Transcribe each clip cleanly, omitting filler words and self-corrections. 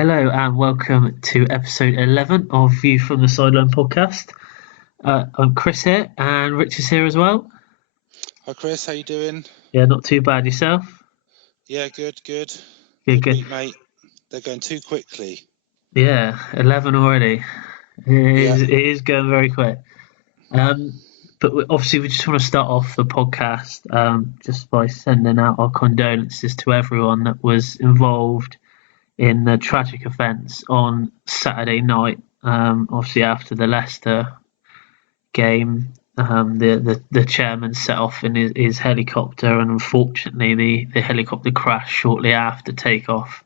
Hello and welcome to episode 11 of View from the Sideline podcast. I'm Chris here and Rich is here as well. Hi Chris, how you doing? Yeah, not too bad. Yourself? Yeah, good. Good. Week, mate. They're going too quickly. Yeah, 11 already. It is going very quick. But obviously we just want to start off the podcast just by sending out our condolences to everyone that was involved in the tragic events on Saturday night. Obviously after the Leicester game, the chairman set off in his helicopter, and unfortunately the helicopter crashed shortly after takeoff.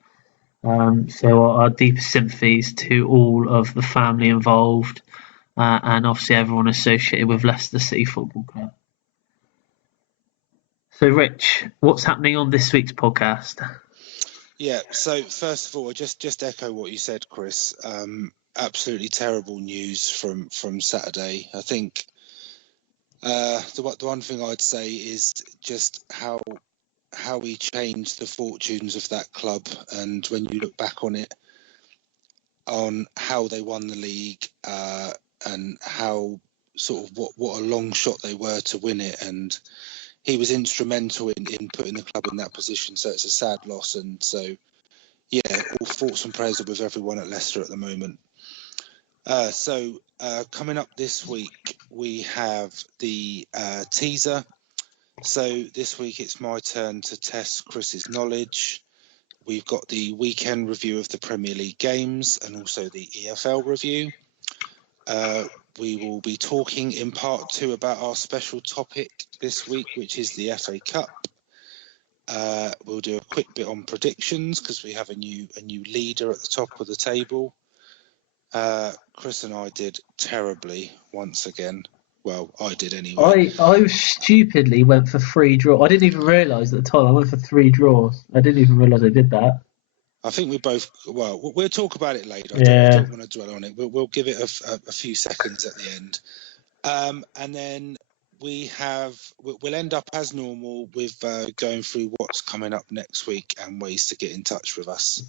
So our deepest sympathies to all of the family involved, and obviously everyone associated with Leicester City Football Club. So, Rich, what's happening on this week's podcast? Yeah, so first of all, just echo what you said, Chris. Absolutely terrible news from Saturday. I think the one thing I'd say is just how he changed the fortunes of that club, and when you look back on it, on how they won the league, and how sort of what a long shot they were to win it, and he was instrumental in putting the club in that position. So it's a sad loss, and so yeah, all thoughts and prayers are with everyone at Leicester at the moment. So coming up this week, we have the teaser. So this week it's my turn to test Chris's knowledge. We've got the weekend review of the Premier League games and also the EFL review. We will be talking in part 2 about our special topic this week, which is the FA Cup. We'll do a quick bit on predictions because we have a new leader at the top of the table. Chris and I did terribly once again. Well, I did anyway. I stupidly went for 3 draws. I didn't even realise at the time I went for 3 draws. I didn't even realise I did that. I think we both. Well, we'll talk about it later. Yeah. I don't want to dwell on it. We'll give it a few seconds at the end, and then we'll end up as normal with going through what's coming up next week and ways to get in touch with us.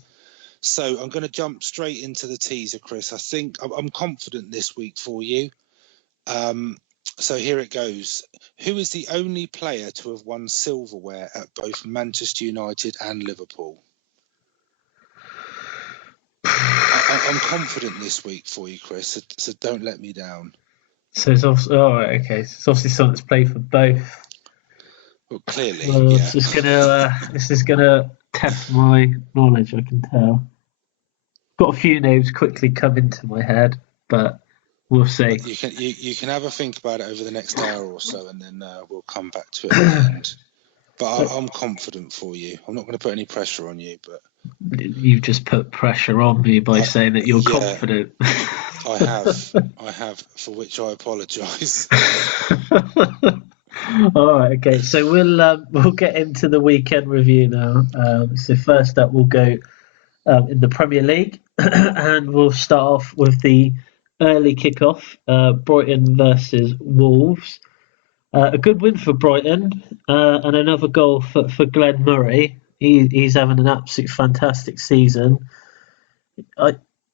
So I'm going to jump straight into the teaser, Chris. I think I'm confident this week for you. So here it goes. Who is the only player to have won silverware at both Manchester United and Liverpool? I'm confident this week for you, Chris, so don't let me down. So it's also, right, okay. So it's obviously someone that's played for both. Well, clearly, yeah. This is gonna test my knowledge. I can tell. Got a few names quickly come into my head, but we'll see. You can have a think about it over the next hour or so, and then we'll come back to it at the end. But I'm confident for you. I'm not going to put any pressure on you, but you've just put pressure on me by saying that you're confident. I have, for which I apologise. All right, okay. So we'll get into the weekend review now. So first up, we'll go in the Premier League, and we'll start off with the early kickoff: Brighton versus Wolves. A good win for Brighton, and another goal for Glenn Murray. He's having an absolute fantastic season.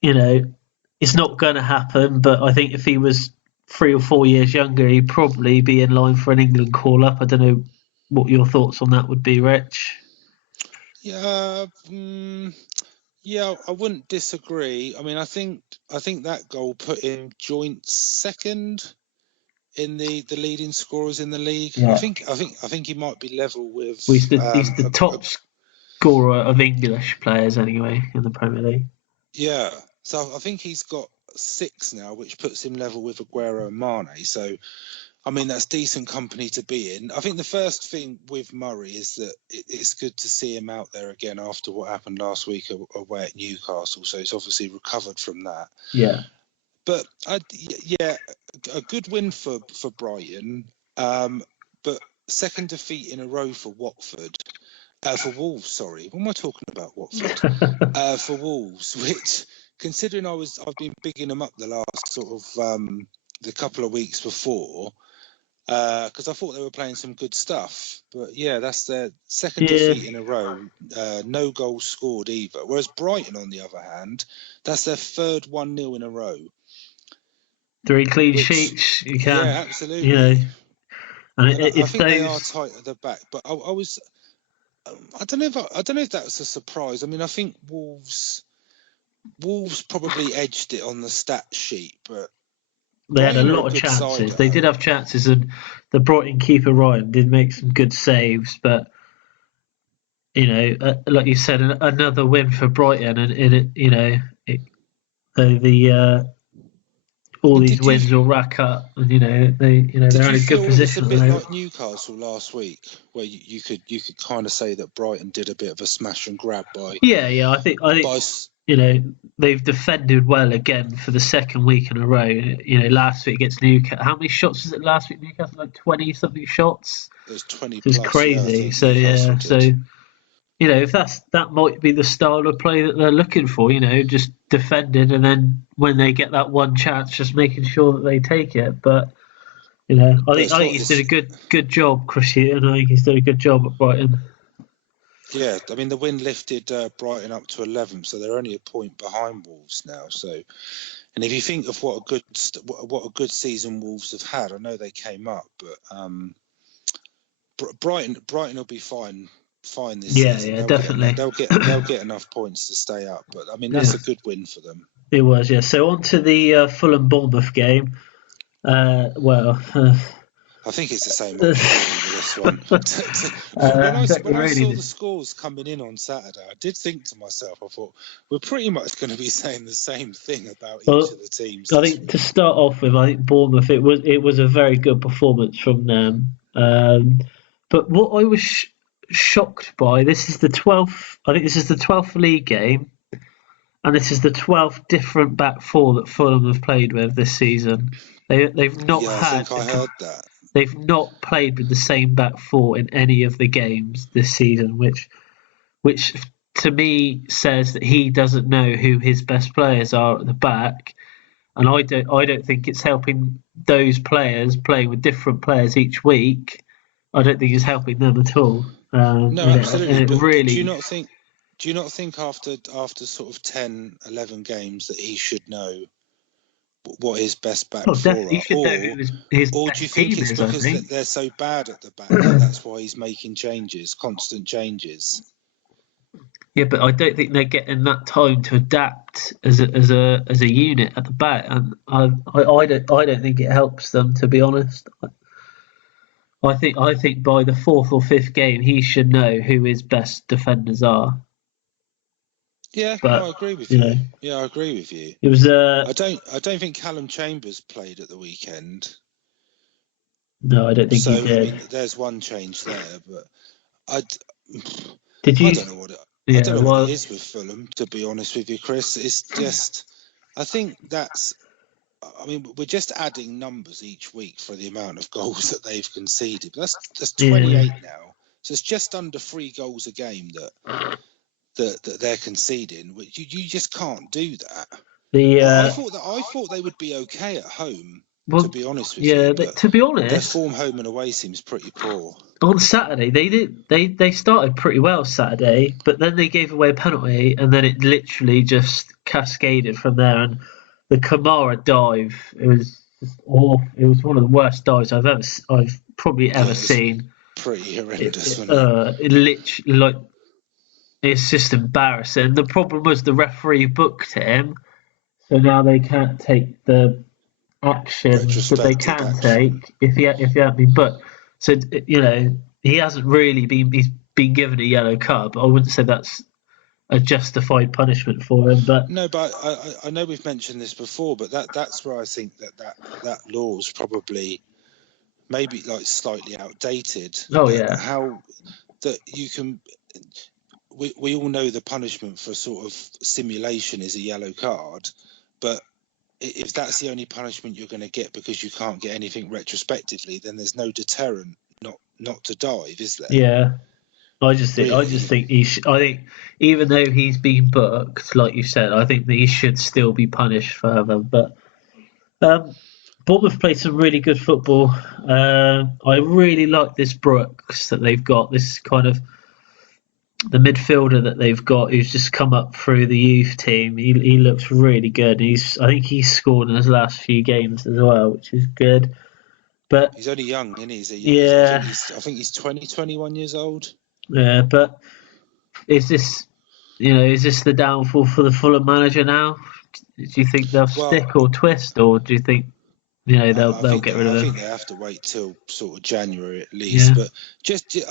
It's not going to happen, but I think if he was 3 or 4 years younger, he'd probably be in line for an England call-up. I don't know what your thoughts on that would be, Rich. Yeah, I wouldn't disagree. I mean, I think that goal put him joint second in the leading scorers in the league. Yeah. I think he might be level with. Well, he's the top scorer of English players anyway in the Premier League. Yeah, so I think he's got 6 now, which puts him level with Aguero and Mane. So, I mean, that's decent company to be in. I think the first thing with Murray is that it's good to see him out there again after what happened last week away at Newcastle. So he's obviously recovered from that. Yeah. But a good win for Brighton, but second defeat in a row for Watford, for Wolves. Sorry, what am I talking about? Watford for Wolves, which, considering I've been bigging them up the last sort of the couple of weeks before, because I thought they were playing some good stuff. But yeah, that's their second defeat in a row. No goals scored either. Whereas Brighton, on the other hand, that's their third 1-0 in a row. 3 clean sheets. You can. Yeah, absolutely. You know, and I think they are tight at the back. But I don't know if that was a surprise. I mean, I think Wolves probably edged it on the stat sheet, but they had a lot of chances. They did have chances, and the Brighton keeper Ryan did make some good saves. But you know, like you said, another win for Brighton, and all these wins will rack up, and they're in a good position. Did you feel it was a bit like Newcastle last week, where you could kind of say that Brighton did a bit of a smash and grab by? Yeah. I think they've defended well again for the second week in a row. Last week against Newcastle, how many shots was it last week? Newcastle, like 20 something shots. There's 20. It was crazy. If that might be the style of play that they're looking for, just defending, and then when they get that one chance, just making sure that they take it. But I think he's done a good job, Chris Hughton. I think he's done a good job at Brighton. Yeah, I mean the win lifted Brighton up to 11th, so they're only a point behind Wolves now. So, and if you think of what a good season Wolves have had, I know they came up, but Brighton will be fine this season. Yeah, definitely. They'll get enough points to stay up. But I mean that's a good win for them. It was, yeah. So on to the Fulham Bournemouth game. I think it's the same with this one. When I saw the scores coming in on Saturday, I did think to myself, I thought, we're pretty much going to be saying the same thing about each of the teams. I think to start off with, I think Bournemouth, it was a very good performance from them. But what I was shocked by, this is the 12th league game, and this is the 12th different back four that Fulham have played with this season. They've not I heard that. They've not played with the same back four in any of the games this season, which to me says that he doesn't know who his best players are at the back, and I don't think it's helping those players playing with different players each week. I don't think it's helping them at all. No, absolutely. But really, do you not think after sort of 10, 11 games that he should know what his best back four are? Or do you think it's because they're so bad at the back that's why he's making constant changes? Yeah, but I don't think they're getting that time to adapt as a unit at the back, and I don't think it helps them, to be honest. I think by the fourth or fifth game he should know who his best defenders are. Yeah, I agree with you. Yeah, I agree with you. It was. I don't think Callum Chambers played at the weekend. No, I don't think he did. I mean, there's one change there, but I don't know what it is with Fulham. To be honest with you, Chris, it's just. I think that's. I mean, we're just adding numbers each week for the amount of goals that they've conceded. That's 28 now, so it's just under 3 goals a game that they're conceding. You just can't do that. I thought they would be okay at home. Well, to be honest with you. Yeah, to be honest, their form home and away seems pretty poor. On Saturday, they started pretty well Saturday, but then they gave away a penalty, and then it literally just cascaded from there. And the Kamara dive, it was just awful. It was one of the worst dives I've probably ever seen. Pretty horrendous. It literally it's just embarrassing. The problem was the referee booked him, so now they can't take the action that they can take if he hadn't been booked. So he hasn't really he's been given a yellow card, but I wouldn't say that's a justified punishment for him. But no, but I know we've mentioned this before, but that's where I think that law is probably maybe like slightly outdated. Oh yeah, how that you can. We all know the punishment for sort of simulation is a yellow card, but if that's the only punishment you're going to get because you can't get anything retrospectively, then there's no deterrent not to dive, is there? Yeah, I think he should. I think even though he's been booked, like you said, I think that he should still be punished further. But Bournemouth played some really good football. I really like this Brooks that they've got. This kind of the midfielder that they've got, who's just come up through the youth team. He looks really good. I think he's scored in his last few games as well, which is good. But he's only young, isn't he? Yeah, I think he's 20, 21 years old. Yeah, but is this the downfall for the Fulham manager now? Do you think they'll stick or twist, or do you think they'll get rid of him? I think they have to wait till sort of January at least. Yeah. But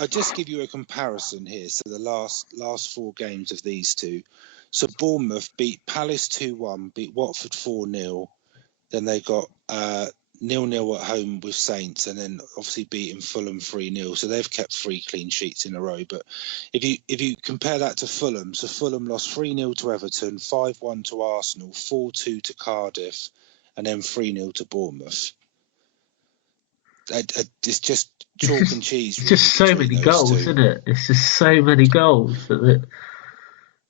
I just give you a comparison here. So the last 4 games of these two. So Bournemouth beat Palace 2-1, beat Watford 4-0. Then they got 0-0 at home with Saints, and then obviously beating Fulham 3-0. So they've kept 3 clean sheets in a row. But if you compare that to Fulham, so Fulham lost 3-0 to Everton, 5-1 to Arsenal, 4-2 to Cardiff, and then 3-0 to Bournemouth. It's just chalk and cheese. It's just so many goals, isn't it? It's just so many goals that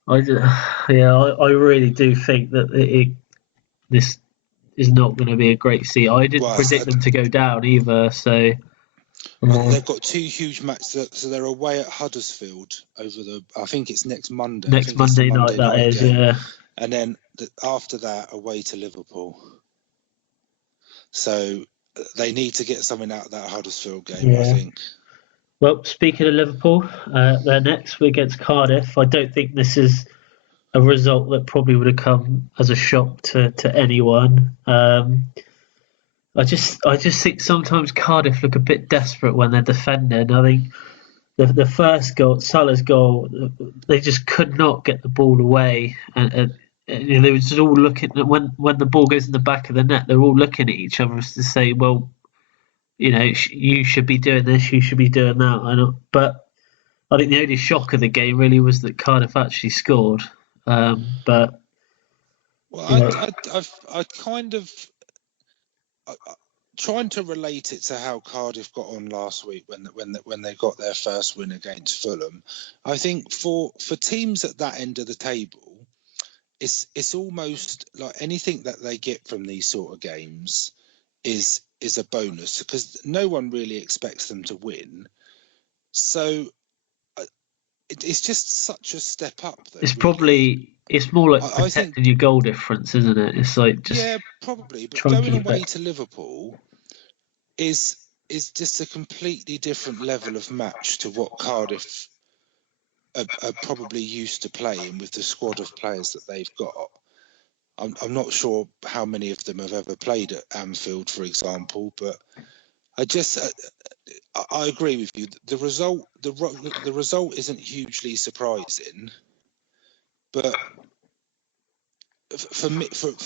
I really do think that this is not going to be a great season. I didn't predict them to go down either. So they've got 2 huge matches. So they're away at Huddersfield I think it's next Monday. Next Monday night that is, game. Yeah. And then after that, away to Liverpool. So they need to get something out of that Huddersfield game, I think. Well, speaking of Liverpool, they're next. We're against Cardiff. I don't think this is a result that probably would have come as a shock to anyone. I just think sometimes Cardiff look a bit desperate when they're defending. I think the first goal, Salah's goal, they just could not get the ball away, and they were just all looking at when the ball goes in the back of the net. They're all looking at each other to say, well, you should be doing this, you should be doing that. But I think the only shock of the game really was that Cardiff actually scored. But I kind of trying to relate it to how Cardiff got on last week when they got their first win against Fulham. I think for teams at that end of the table, it's almost like anything that they get from these sort of games is a bonus, because no one really expects them to win. So it's just such a step up. Though, it's probably it's more like protecting your goal difference, isn't it? It's like just probably. But going away to Liverpool is just a completely different level of match to what Cardiff are probably used to playing with the squad of players that they've got. I'm not sure how many of them have ever played at Anfield, for example, but I agree with you. The result isn't hugely surprising, but for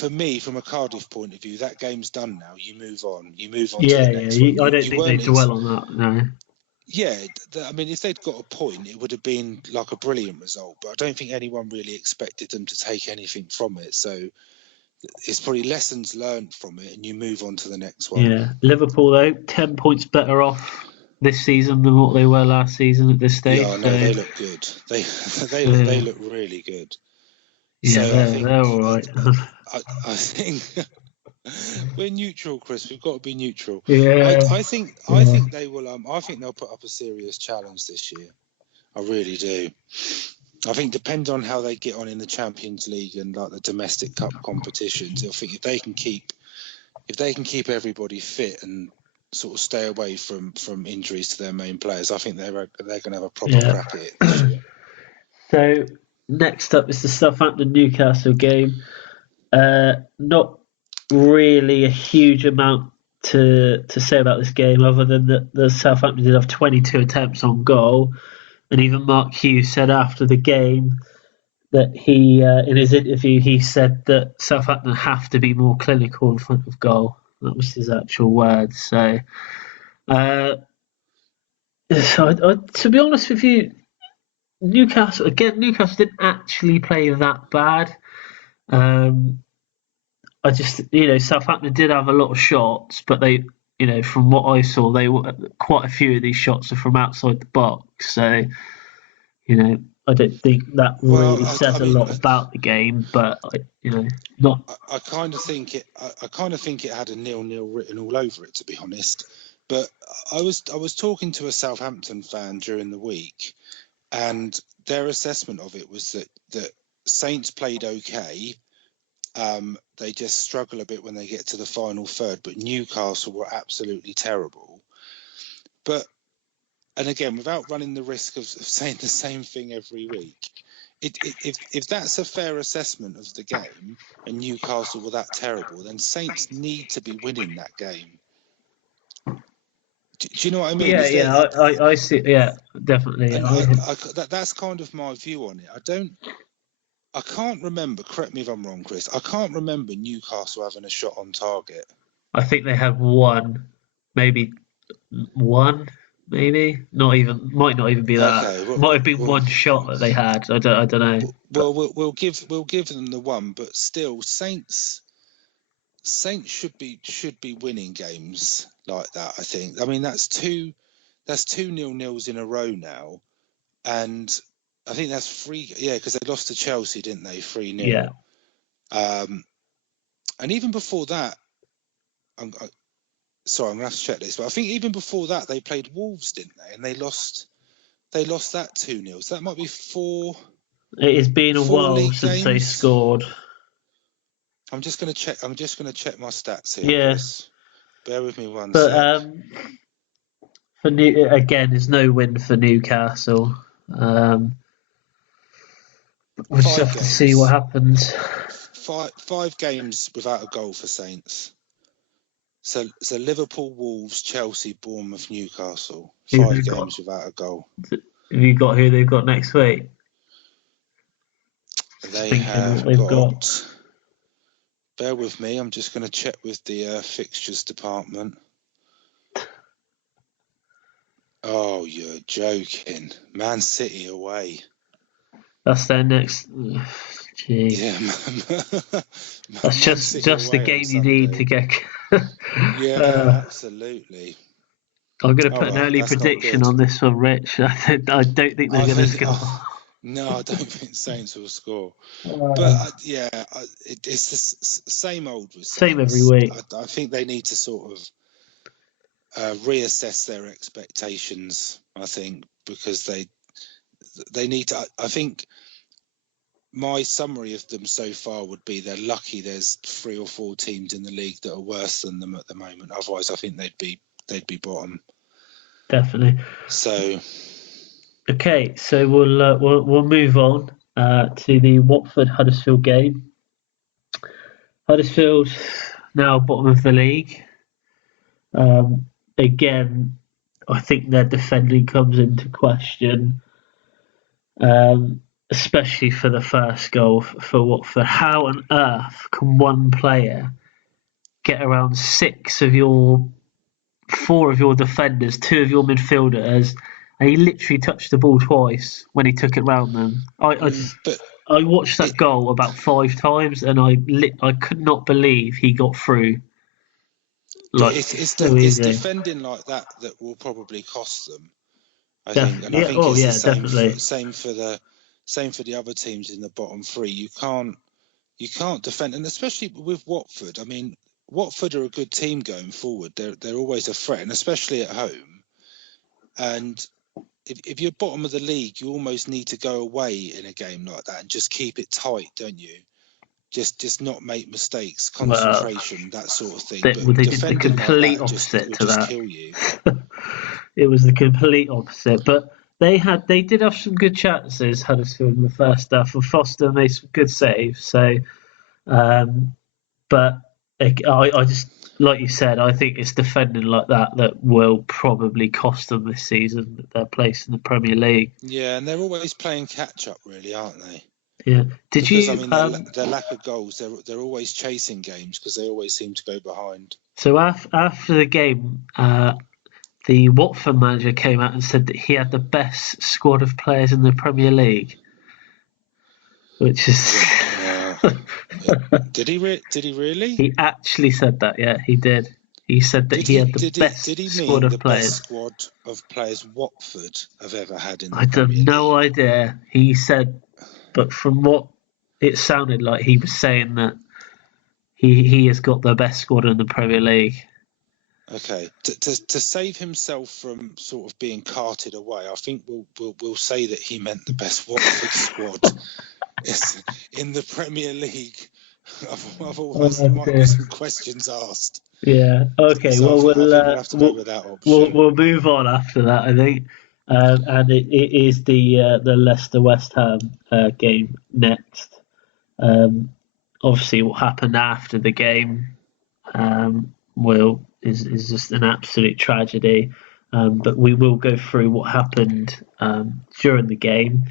me, from a Cardiff point of view, that game's done now. You move on to the next one. I don't think they dwell on that. No. Yeah, I mean, if they'd got a point, it would have been like a brilliant result. But I don't think anyone really expected them to take anything from it. So it's probably lessons learned from it, and you move on to the next one. Yeah, Liverpool though, 10 points better off this season than what they were last season at this stage. Yeah, no, they look good. They look really good. Yeah, so they're all right. I think we're neutral, Chris. We've got to be neutral. Yeah. I think they will. I think they'll put up a serious challenge this year. I really do. I think depends on how they get on in the Champions League and like the domestic cup competitions. I think if they can keep everybody fit and sort of stay away from injuries to their main players, I think they're going to have a proper crack at it this year. So next up is the Southampton-Newcastle game. Not really a huge amount to say about this game, other than that the Southampton did have 22 attempts on goal. And even Mark Hughes said after the game that he, in his interview, he said that Southampton have to be more clinical in front of goal. That was his actual words. So, to be honest with you, Newcastle didn't actually play that bad. Southampton did have a lot of shots, but they, from what I saw, quite a few of these shots are from outside the box. So, I don't think that Well, really says I a mean, lot about the game, but not. I kind of think it. I kind of think it had a 0-0 written all over it, to be honest. But I was talking to a Southampton fan during the week, and their assessment of it was that Saints played okay. They just struggle a bit when they get to the final third, but Newcastle were absolutely terrible. But, and again, without running the risk of saying the same thing every week, if that's a fair assessment of the game and Newcastle were that terrible, then Saints need to be winning that game. Do you know what I mean? Yeah, I see. Yeah, definitely. And that's kind of my view on it. I can't remember, correct me if I'm wrong, Chris, I can't remember Newcastle having a shot on target. I think they have maybe one, not even, might not even be that. Okay, Might have been one shot that they had. I don't know. Well, we'll give them the one, but still, Saints should be winning games like that. I think. I mean, that's two 0-0s in a row now, and I think that's three. Yeah, because they lost to Chelsea, didn't they? 3-0. Yeah. And even before that, sorry, I'm gonna have to check this, but I think even before that they played Wolves, didn't they? And they lost that 2-0. So that might be four. It has been a while since games. they scored. I'm just gonna check my stats here, Yeah. Chris. Bear with me one sec. Again, there's no win for Newcastle. We'll just have to see what happens. 5 games without a goal for Saints. So Liverpool, Wolves, Chelsea, Bournemouth, Newcastle. 5 games without a goal. Have you got who they've got next week? They have got. Bear with me. I'm just going to check with the fixtures department. Oh, you're joking! Man City away. That's their next. Gee. Yeah, that's just the game you need to get. Yeah, absolutely. I'm going to put an early prediction on this one, Rich. I don't think they're going to score. No, I don't think Saints will score. But it's the same old with Saints. Same every week. I think they need to sort of reassess their expectations. I think because they need to. I think my summary of them so far would be they're lucky there's 3 or 4 teams in the league that are worse than them at the moment. Otherwise, I think they'd be bottom. Definitely. So. Okay, so we'll move on to the Watford Huddersfield game. Huddersfield now bottom of the league. Again, I think their defending comes into question, especially for the first goal for Watford. How on earth can one player get around 4 of your defenders, 2 of your midfielders, and he literally touched the ball twice when he took it round them? I watched that goal about 5 times, and I could not believe he got through. It's defending like that will probably cost them. I think, and I think it's the same for the other teams in the bottom 3. You can't defend, and especially with Watford. I mean, Watford are a good team going forward. They're always a threat, and especially at home. And if you're bottom of the league, you almost need to go away in a game like that and just keep it tight, don't you? Just not make mistakes, concentration, that sort of thing. They did the complete opposite to that. Kill you. It was the complete opposite. But they did have some good chances, Huddersfield, in the first half. And Foster made some good saves. So, but I just, like you said, I think it's defending like that will probably cost them this season their place in the Premier League. Yeah, and they're always playing catch up, really, aren't they? Yeah. Their lack of goals, they're always chasing games because they always seem to go behind. So after the game, the Watford manager came out and said that he had the best squad of players in the Premier League, which is. Did he really? He actually said that. Yeah, he did. He said that he had the best did he squad mean of the players. best squad of players Watford have ever had in the I Premier have no League? idea. He said, but from what it sounded like, he was saying that he has got the best squad in the Premier League. Okay, to save himself from sort of being carted away, I think we'll say that he meant the best Watford squad in the Premier League. Otherwise, there might be some questions asked. Yeah. Okay. So Well, I think we'll have to go with that option. We'll move on after that, I think. And it is the Leicester West Ham game next. Obviously, what happened after the game is just an absolute tragedy. But we will go through what happened during the game.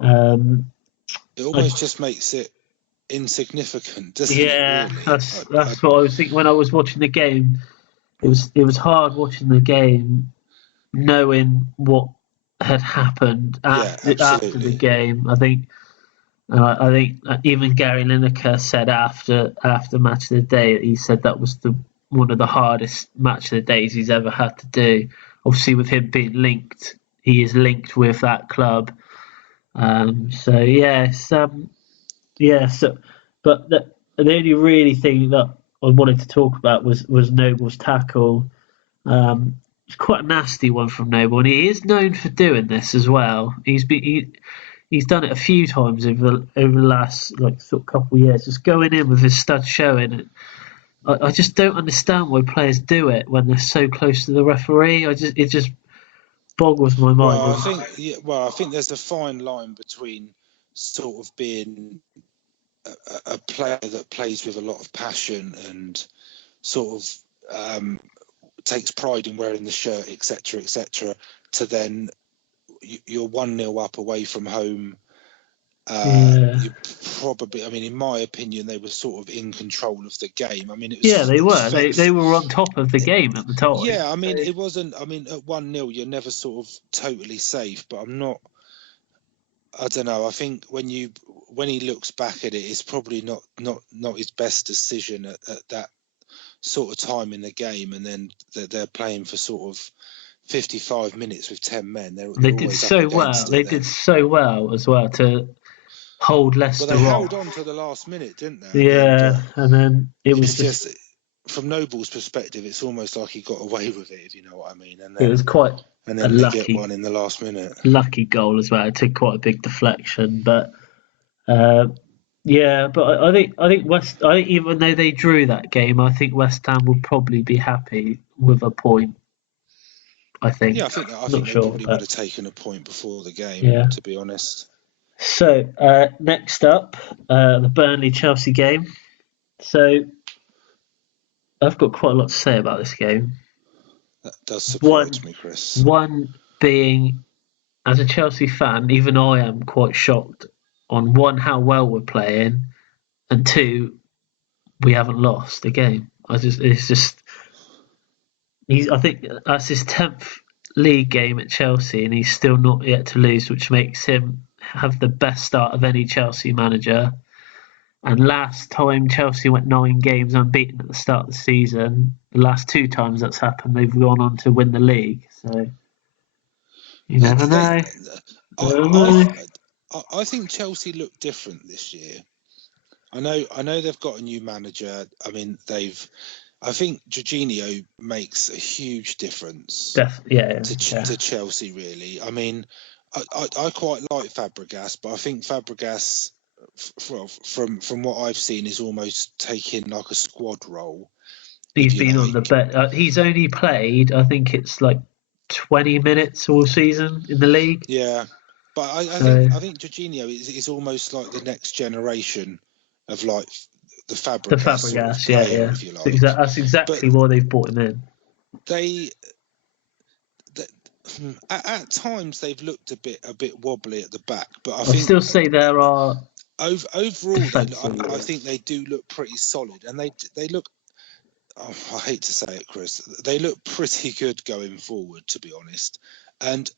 It almost just makes it insignificant, doesn't it? Really, that's what I was thinking when I was watching the game. It was hard watching the game, knowing what had happened after the game. I think even Gary Lineker said after match of the day, he said that was one of the hardest match of the days he's ever had to do. Obviously, with him being linked, he is linked with that club. But the only really thing that I wanted to talk about was Noble's tackle. It's quite a nasty one from Noble, and he is known for doing this as well. He's done it a few times over the last couple of years, just going in with his stud showing. I just don't understand why players do it when they're so close to the referee. It just boggles my mind. Well, I think there's a fine line between sort of being a player that plays with a lot of passion and sort of takes pride in wearing the shirt, etc., to then you're 1-0 up away from home. You probably, in my opinion, they were sort of in control of the game. They were. They were on top of the game at the time. Yeah, it wasn't. At 1-0, you're never sort of totally safe. But I'm not. I don't know. I think when he looks back at it, it's probably not his best decision at that sort of time in the game. And then they're playing for sort of 55 minutes with 10 men. They did so well. They did so well as well to hold Leicester. Well, they held on to the last minute, didn't they? Yeah, and then it was just from Noble's perspective, it's almost like he got away with it, if you know what I mean. And then, it was quite and then they get one in the last minute. Lucky goal as well. It took quite a big deflection, but but I think even though they drew that game, I think West Ham will probably be happy with a point. I think. Yeah, I think they probably would have taken a point before the game, to be honest. So next up, the Burnley-Chelsea game. So I've got quite a lot to say about this game. That does surprise me, Chris. One being, as a Chelsea fan, even I am quite shocked on one, how well we're playing, and two, we haven't lost a game. I think that's his 10th league game at Chelsea, and he's still not yet to lose, which makes him have the best start of any Chelsea manager. And last time Chelsea went 9 games unbeaten at the start of the season, the last 2 times that's happened, they've gone on to win the league. So you never know. I think Chelsea look different this year. I know they've got a new manager. I think Jorginho makes a huge difference to Chelsea, really. I quite like Fabregas, but I think Fabregas, from what I've seen, is almost taking like a squad role. He's been on the bet. He's only played, I think it's like 20 minutes all season in the league. Yeah, but I think Jorginho is almost like the next generation of like the Fabregas sort of player, if you like. That's exactly why they've brought him in. At times they've looked a bit wobbly at the back, but I still say there are overall. I think they do look pretty solid, and they look. Oh, I hate to say it, Chris. They look pretty good going forward, to be honest. And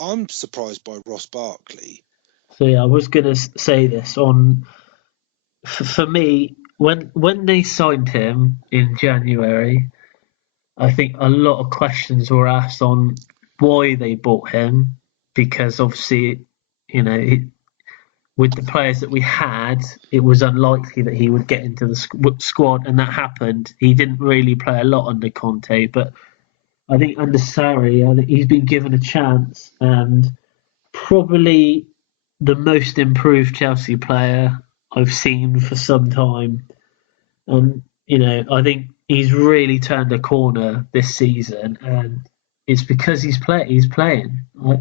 I'm surprised by Ross Barkley. So I was going to say this for me when they signed him in January. I think a lot of questions were asked on why they bought him, because obviously, with the players that we had, it was unlikely that he would get into the squad, and that happened. He didn't really play a lot under Conte, but I think under Sarri, I think he's been given a chance, and probably the most improved Chelsea player I've seen for some time. And, I think he's really turned a corner this season, and it's because he's playing.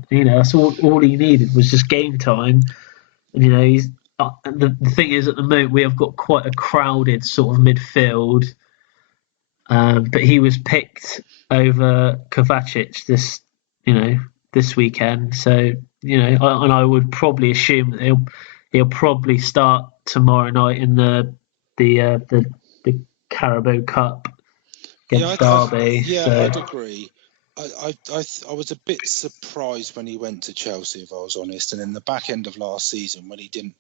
That's all he needed was just game time. And, he's the thing is, at the moment we have got quite a crowded sort of midfield, but he was picked over Kovacic this weekend. So and I would probably assume that he'll probably start tomorrow night in the Carabao Cup against Derby. I'd agree. I was a bit surprised when he went to Chelsea, if I was honest, and in the back end of last season when he didn't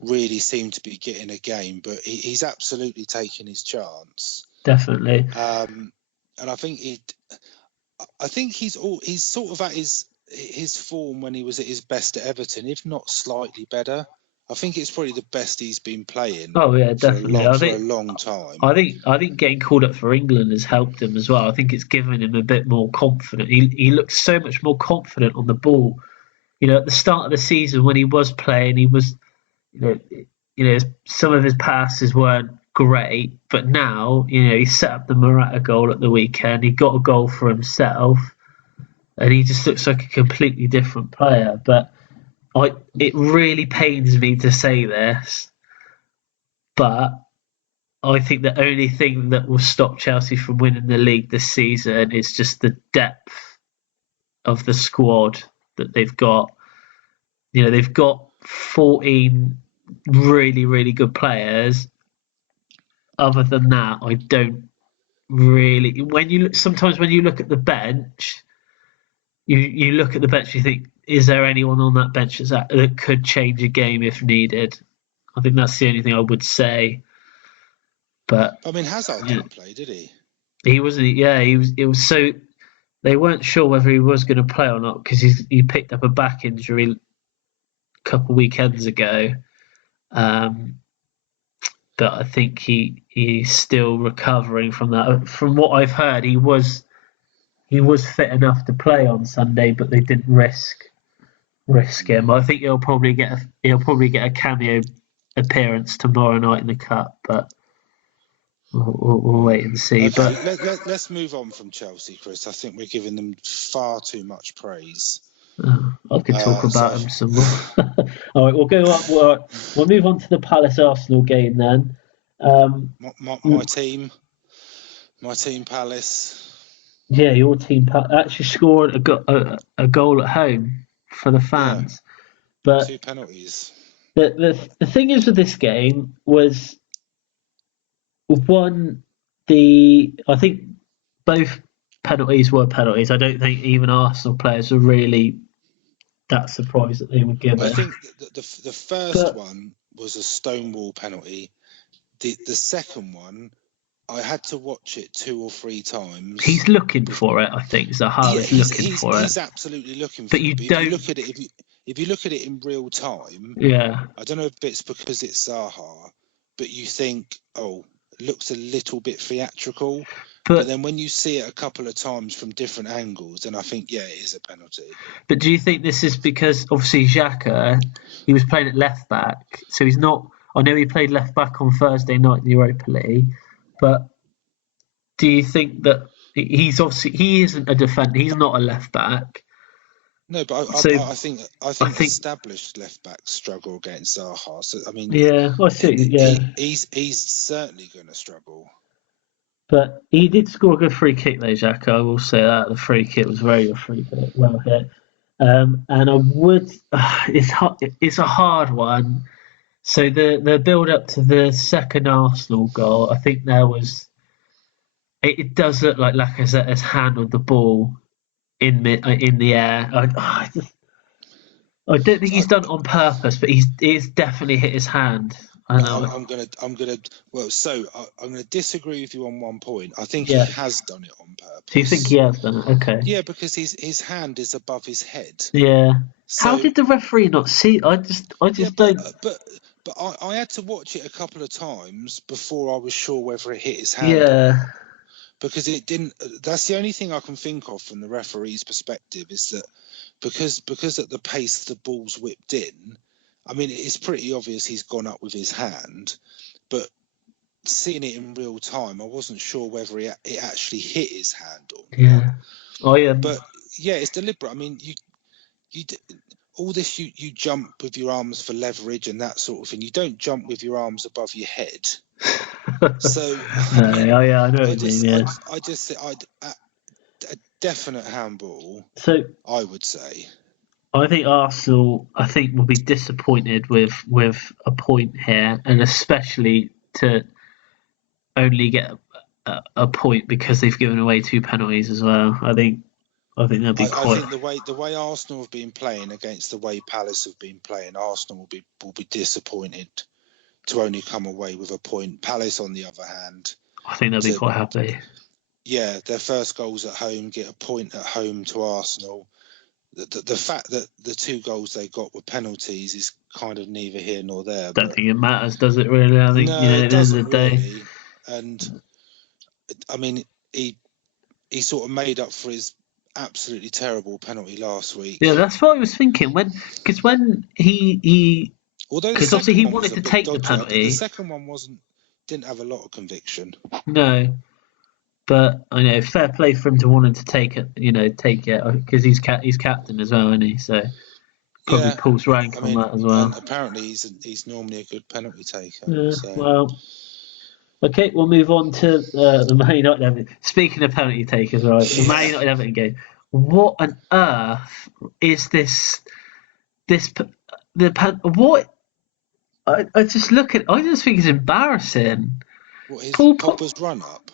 really seem to be getting a game, but he's absolutely taken his chance. Definitely. And I think he's sort of at his form when he was at his best at Everton, if not slightly better. I think it's probably the best he's been playing. Oh yeah, definitely. For a long time. I think getting called up for England has helped him as well. I think it's given him a bit more confidence. He looked so much more confident on the ball. At the start of the season when he was playing, he was, some of his passes weren't great, but now, he set up the Morata goal at the weekend. He got a goal for himself, and he just looks like a completely different player. But it really pains me to say this, but I think the only thing that will stop Chelsea from winning the league this season is just the depth of the squad that they've got. They've got 14 really, really good players. Other than that, I don't really. Sometimes when you look at the bench, you look at the bench, you think, is there anyone on that bench that could change a game if needed? I think that's the only thing I would say. But I mean, Hazard didn't play, did he? He wasn't. Yeah, he was. It was so they weren't sure whether he was going to play or not because he picked up a back injury a couple weekends ago. But I think he's still recovering from that. From what I've heard, he was fit enough to play on Sunday, but they didn't risk him. I think he'll probably get a cameo appearance tomorrow night in the Cup, but we'll wait and see. Okay, but let's move on from Chelsea, Chris. I think we're giving them far too much praise. I could talk about him some more. All right, we'll go up. We'll move on to the Palace Arsenal game then. My team, Palace. Yeah, your team actually scored a goal at home for the fans, but 2 penalties. The thing is with this game was I think both penalties were penalties. I don't think even Arsenal players were really that surprised that they were given. I think the first one was a Stonewall penalty. The second one, I had to watch it 2 or 3 times. He's looking for it, I think. Zaha is looking for it. He's absolutely looking for it. But if you look at it, if you look at it in real time, I don't know if it's because it's Zaha, but you think, it looks a little bit theatrical. But then when you see it a couple of times from different angles, then I think, it is a penalty. But do you think this is because, obviously, Xhaka, he was playing at left back, so he's not... I know he played left back on Thursday night in the Europa League, but do you think that he isn't a defender, he's not a left back? No, but I think established left backs struggle against Zaha. So I mean, I see. He's certainly going to struggle. But he did score a good free kick, though, Xhaka. I will say that the free kick was very good free kick, well hit. And I would, it's a hard one. So the build up to the second Arsenal goal, I think there was. It does look like Lacazette has handled the ball in the air. I don't think he's done it on purpose, but he's definitely hit his hand. I'm gonna disagree with you on one point. I think he has done it on purpose. Do you think he has done it? Okay. Yeah, because his hand is above his head. Yeah. So, how did the referee not see? I just don't. But I had to watch it a couple of times before I was sure whether it hit his hand or Yeah. not. Because it didn't. That's the only thing I can think of from the referee's perspective is that because at the pace the ball's whipped in, I mean, it's pretty obvious he's gone up with his hand, but seeing it in real time, I wasn't sure whether it actually hit his hand or not. Yeah. But yeah, it's deliberate. I mean, you all this you jump with your arms for leverage and that sort of thing. You don't jump with your arms above your head. So I mean, I know what you mean. Yeah. I just a definite handball. So I would say. I think Arsenal, will be disappointed with a point here, and especially to only get a point because they've given away 2 penalties as well. I think they'll be quite. I think the way Arsenal have been playing against the way Palace have been playing, Arsenal will be disappointed to only come away with a point. Palace, on the other hand, I think they'll be quite happy. Yeah, their first goals at home, get a point at home to Arsenal. The fact that the 2 goals they got were penalties is kind of neither here nor there. Don't think it matters, does it really? I think, no, at the end of the day. Really. And I mean, he sort of made up for his absolutely terrible penalty last week. Yeah, that's what I was thinking because when he because obviously he wanted to take the penalty. The second one didn't have a lot of conviction. No, but I know fair play for him to wanting to take it. Because he's captain as well, isn't he? So probably pulls rank on that as well. And apparently he's normally a good penalty taker. Yeah, so. Well. Okay, we'll move on to the Man United Everton. Speaking of penalty takers, right? The Man United Everton game. What on earth is this? What? I just look at. I just think it's embarrassing. What is Pogba's run up?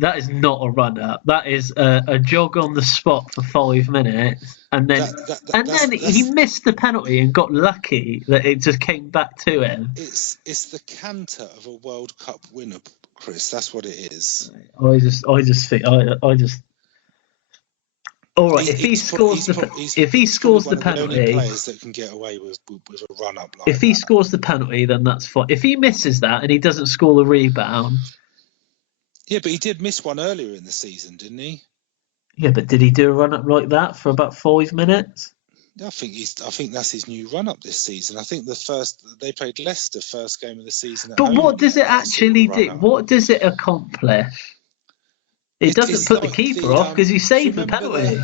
That is not a run up. That is a jog on the spot for 5 minutes, and then he missed the penalty and got lucky that it just came back to him. It's the canter of a World Cup winner, Chris. That's what it is. I just think. All right, if he scores the penalty, only players that can get away with a run up like if he scores the penalty, then that's fine. If he misses that and he doesn't score the rebound. Yeah, but he did miss one earlier in the season, didn't he? Yeah, but did he do a run up like that for about 5 minutes? I think that's his new run up this season. I think they played Leicester first game of the season. But what does it actually do? What does it accomplish? It doesn't put the keeper off because he saved the penalty. Do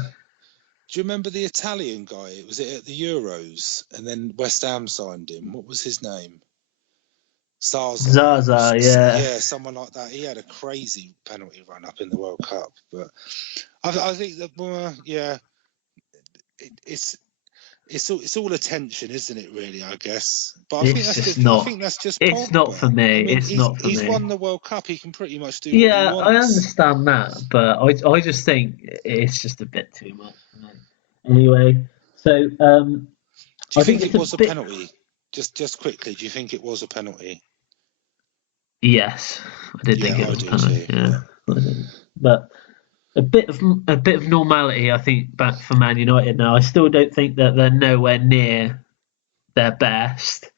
you remember the Italian guy? Was it at the Euros? And then West Ham signed him. What was his name? Zaza, yeah. Yeah, someone like that. He had a crazy penalty run up in the World Cup. But I think that, it's all attention, isn't it? Really, I guess. But I think that's just. It's not for me. I mean, it's not for me. He's won the World Cup. He can pretty much do. Yeah, what he wants. I understand that, but I just think it's just a bit too much. Anyway, so do you think it was a penalty? Just quickly, do you think it was a penalty? Yes, I did think it was a penalty. Too, yeah. But a bit of normality, I think, back for Man United now. I still don't think that they're nowhere near their best.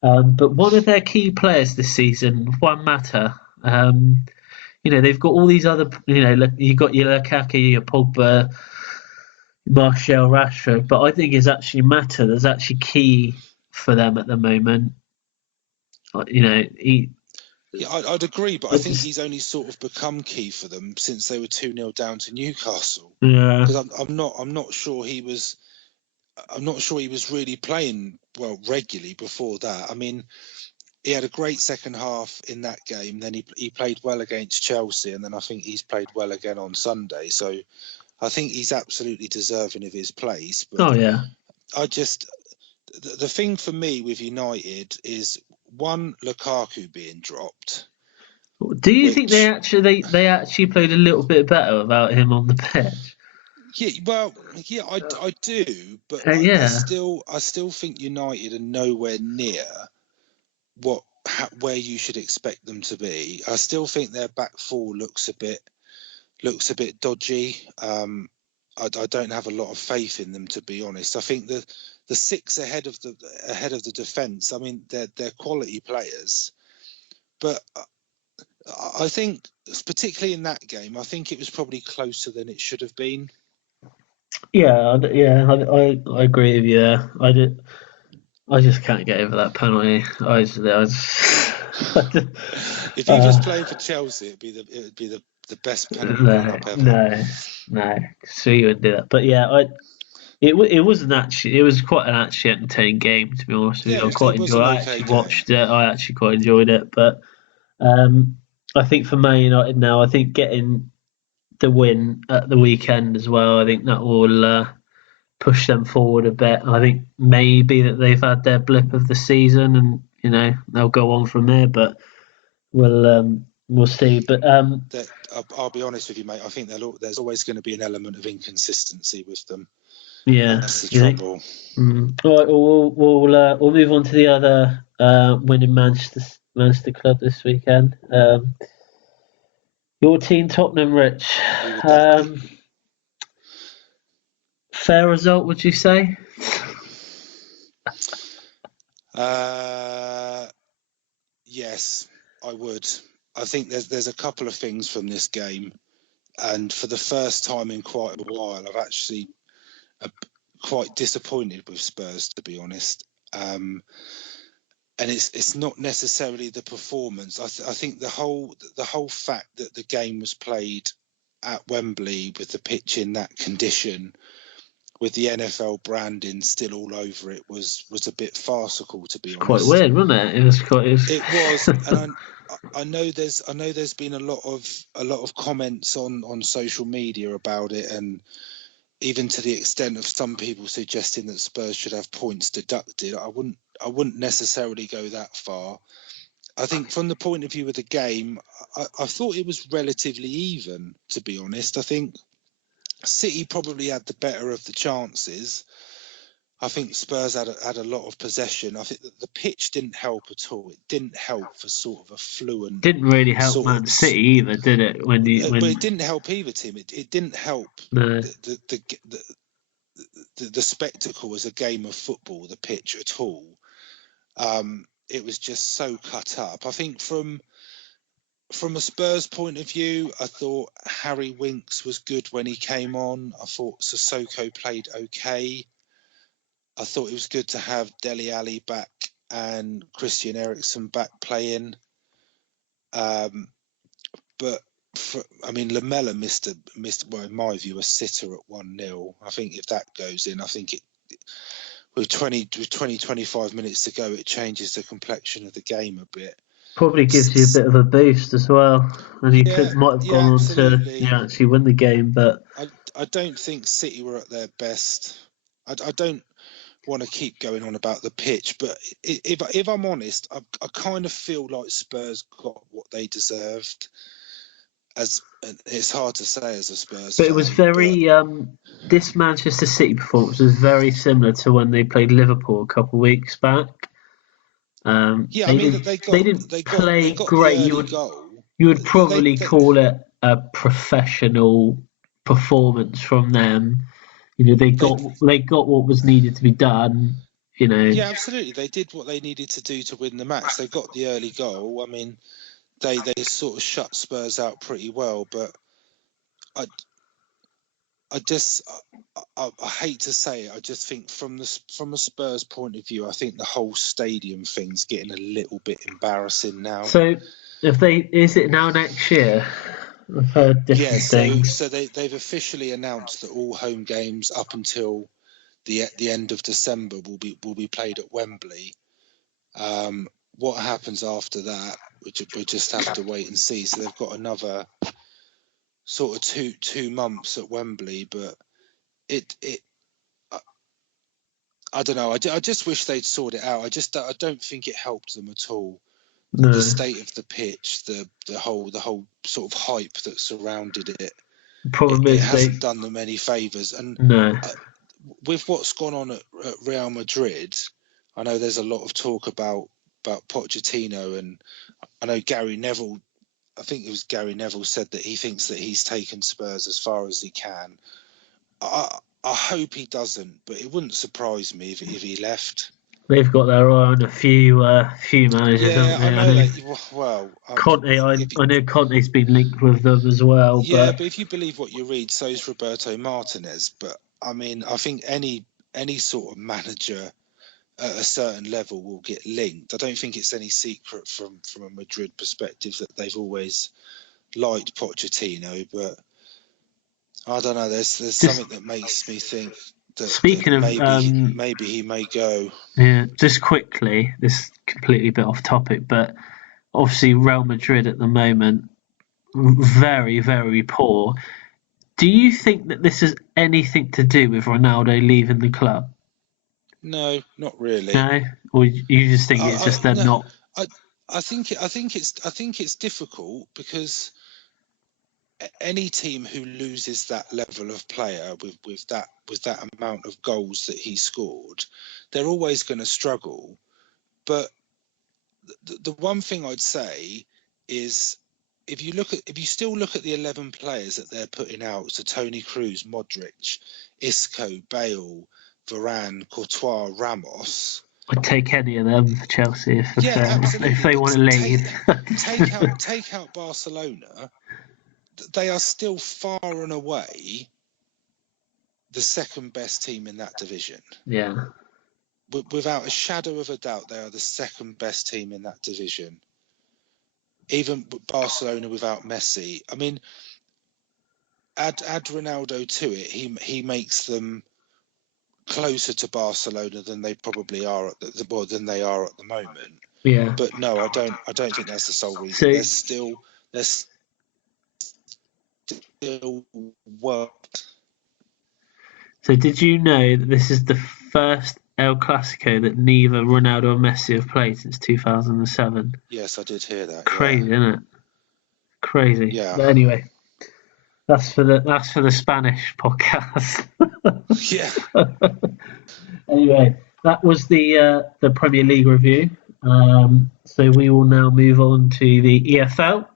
But one of their key players this season, Juan Mata, they've got all these other, you got your Lukaku, your Pogba, Martial, Rashford, but I think it's actually Mata that's actually key for them at the moment. I'd agree, but I think he's only sort of become key for them since they were 2-0 down to Newcastle. Yeah, because I'm not sure he was really playing well regularly before that. I mean, he had a great second half in that game. Then he played well against Chelsea, and then I think he's played well again on Sunday. So I think he's absolutely deserving of his place. But the thing for me with United is one, Lukaku being dropped. Do you think they actually played a little bit better without him on the pitch? Yeah, I do, but I still think United are nowhere near where you should expect them to be. I still think their back four looks a bit looks a bit dodgy. I don't have a lot of faith in them, to be honest. I think the six ahead of the defence, I mean, they're quality players, but I think, particularly in that game, I think it was probably closer than it should have been. Yeah, I agree with you there. I just can't get over that penalty. If he was playing for Chelsea, it would be the best penalty lineup ever. No, so you wouldn't do that. But yeah, it was quite an actually entertaining game, to be honest with you. I actually watched it. I actually quite enjoyed it. But I think for Man United now, I think getting the win at the weekend as well, I think that will push them forward a bit. I think maybe that they've had their blip of the season, and they'll go on from there. But we'll see. But I'll be honest with you, mate. I think there's always going to be an element of inconsistency with them. Yeah, that's the trouble. All right, we'll move on to the other winning Manchester club this weekend. Your team, Tottenham, Rich. Fair result, would you say? Yes, I would. I think there's a couple of things from this game, and for the first time in quite a while, I've actually quite disappointed with Spurs, to be honest. And it's not necessarily the performance. I think the whole fact that the game was played at Wembley with the pitch in that condition, with the NFL branding still all over it, was a bit farcical, to be honest. Quite weird, wasn't it? It was, and I know there's been a lot of comments on social media about it, and even to the extent of some people suggesting that Spurs should have points deducted. I wouldn't necessarily go that far. I think from the point of view of the game, I thought it was relatively even, to be honest. I think City probably had the better of the chances. I think Spurs had a lot of possession. I think that the pitch didn't help at all. It didn't help for sort of a fluent. Didn't really help Man City either, did it? But it didn't help either, Tim. It didn't help the spectacle as a game of football, the pitch at all. It was just so cut up. I think from a Spurs point of view, I thought Harry Winks was good when he came on. I thought Sissoko played okay. I thought it was good to have Dele Alli back and Christian Eriksen back playing. But Lamela missed, well, in my view, a sitter at 1-0. I think if that goes in, I think with 25 minutes to go, it changes the complexion of the game a bit. Probably gives you a bit of a boost as well, and he might have gone on to actually win the game. But I don't think City were at their best. I don't want to keep going on about the pitch, but if I'm honest, I kind of feel like Spurs got what they deserved. It's hard to say as a Spurs fan. But it was very this Manchester City performance was very similar to when they played Liverpool a couple of weeks back. They didn't play great. You would probably call it a professional performance from them. They got what was needed to be done. Yeah, absolutely. They did what they needed to do to win the match. They got the early goal. I mean, they sort of shut Spurs out pretty well. But I hate to say it. I just think from a Spurs point of view, I think the whole stadium thing's getting a little bit embarrassing now. So, is it now next year? I've heard different things. So they've officially announced that all home games up until the end of December will be played at Wembley. What happens after that, we just have to wait and see. So they've got another sort of two months at Wembley, but I don't know. I just wish they'd sort it out. I don't think it helped them at all. No. The state of the pitch, the whole sort of hype that surrounded it. It hasn't done them any favours. And with what's gone on at Real Madrid, I know there's a lot of talk about Pochettino, and I know Gary Neville I think it was Gary Neville said that he thinks that he's taken Spurs as far as he can. I hope he doesn't, but it wouldn't surprise me if he left. They've got their eye on a few managers, haven't they? I know that. Well, Conte, I know Conte's been linked with them as well. Yeah, but if you believe what you read, so is Roberto Martinez. But I mean, I think any sort of manager at a certain level will get linked. I don't think it's any secret from a Madrid perspective that they've always liked Pochettino, but I don't know. There's something that makes me think that, speaking of maybe he may go. Yeah, just quickly, this is completely a bit off topic, but obviously Real Madrid at the moment, very, very poor. Do you think that this has anything to do with Ronaldo leaving the club? No, not really. No, or you just think it's just them not? I think it's difficult because any team who loses that level of player with that amount of goals that he scored, they're always going to struggle. But the one thing I'd say is if you still look at the 11 players that they're putting out, so Toni Kroos, Modric, Isco, Bale, Varane, Courtois, Ramos. I'd take any of them for Chelsea if they want to leave. Take out Barcelona. They are still far and away the second best team in that division. Yeah. Without a shadow of a doubt, they are the second best team in that division. Even Barcelona without Messi. I mean, add Ronaldo to it, he makes them closer to Barcelona than they probably are at the moment. Yeah. But no, I don't think that's the sole reason. There's still work. So did you know that this is the first El Clasico that neither Ronaldo or Messi have played since 2007? Yes, I did hear that. Crazy, isn't it? Crazy. Yeah. But anyway, that's for the Spanish podcast. Yeah. Anyway, that was the Premier League review. So we will now move on to the EFL.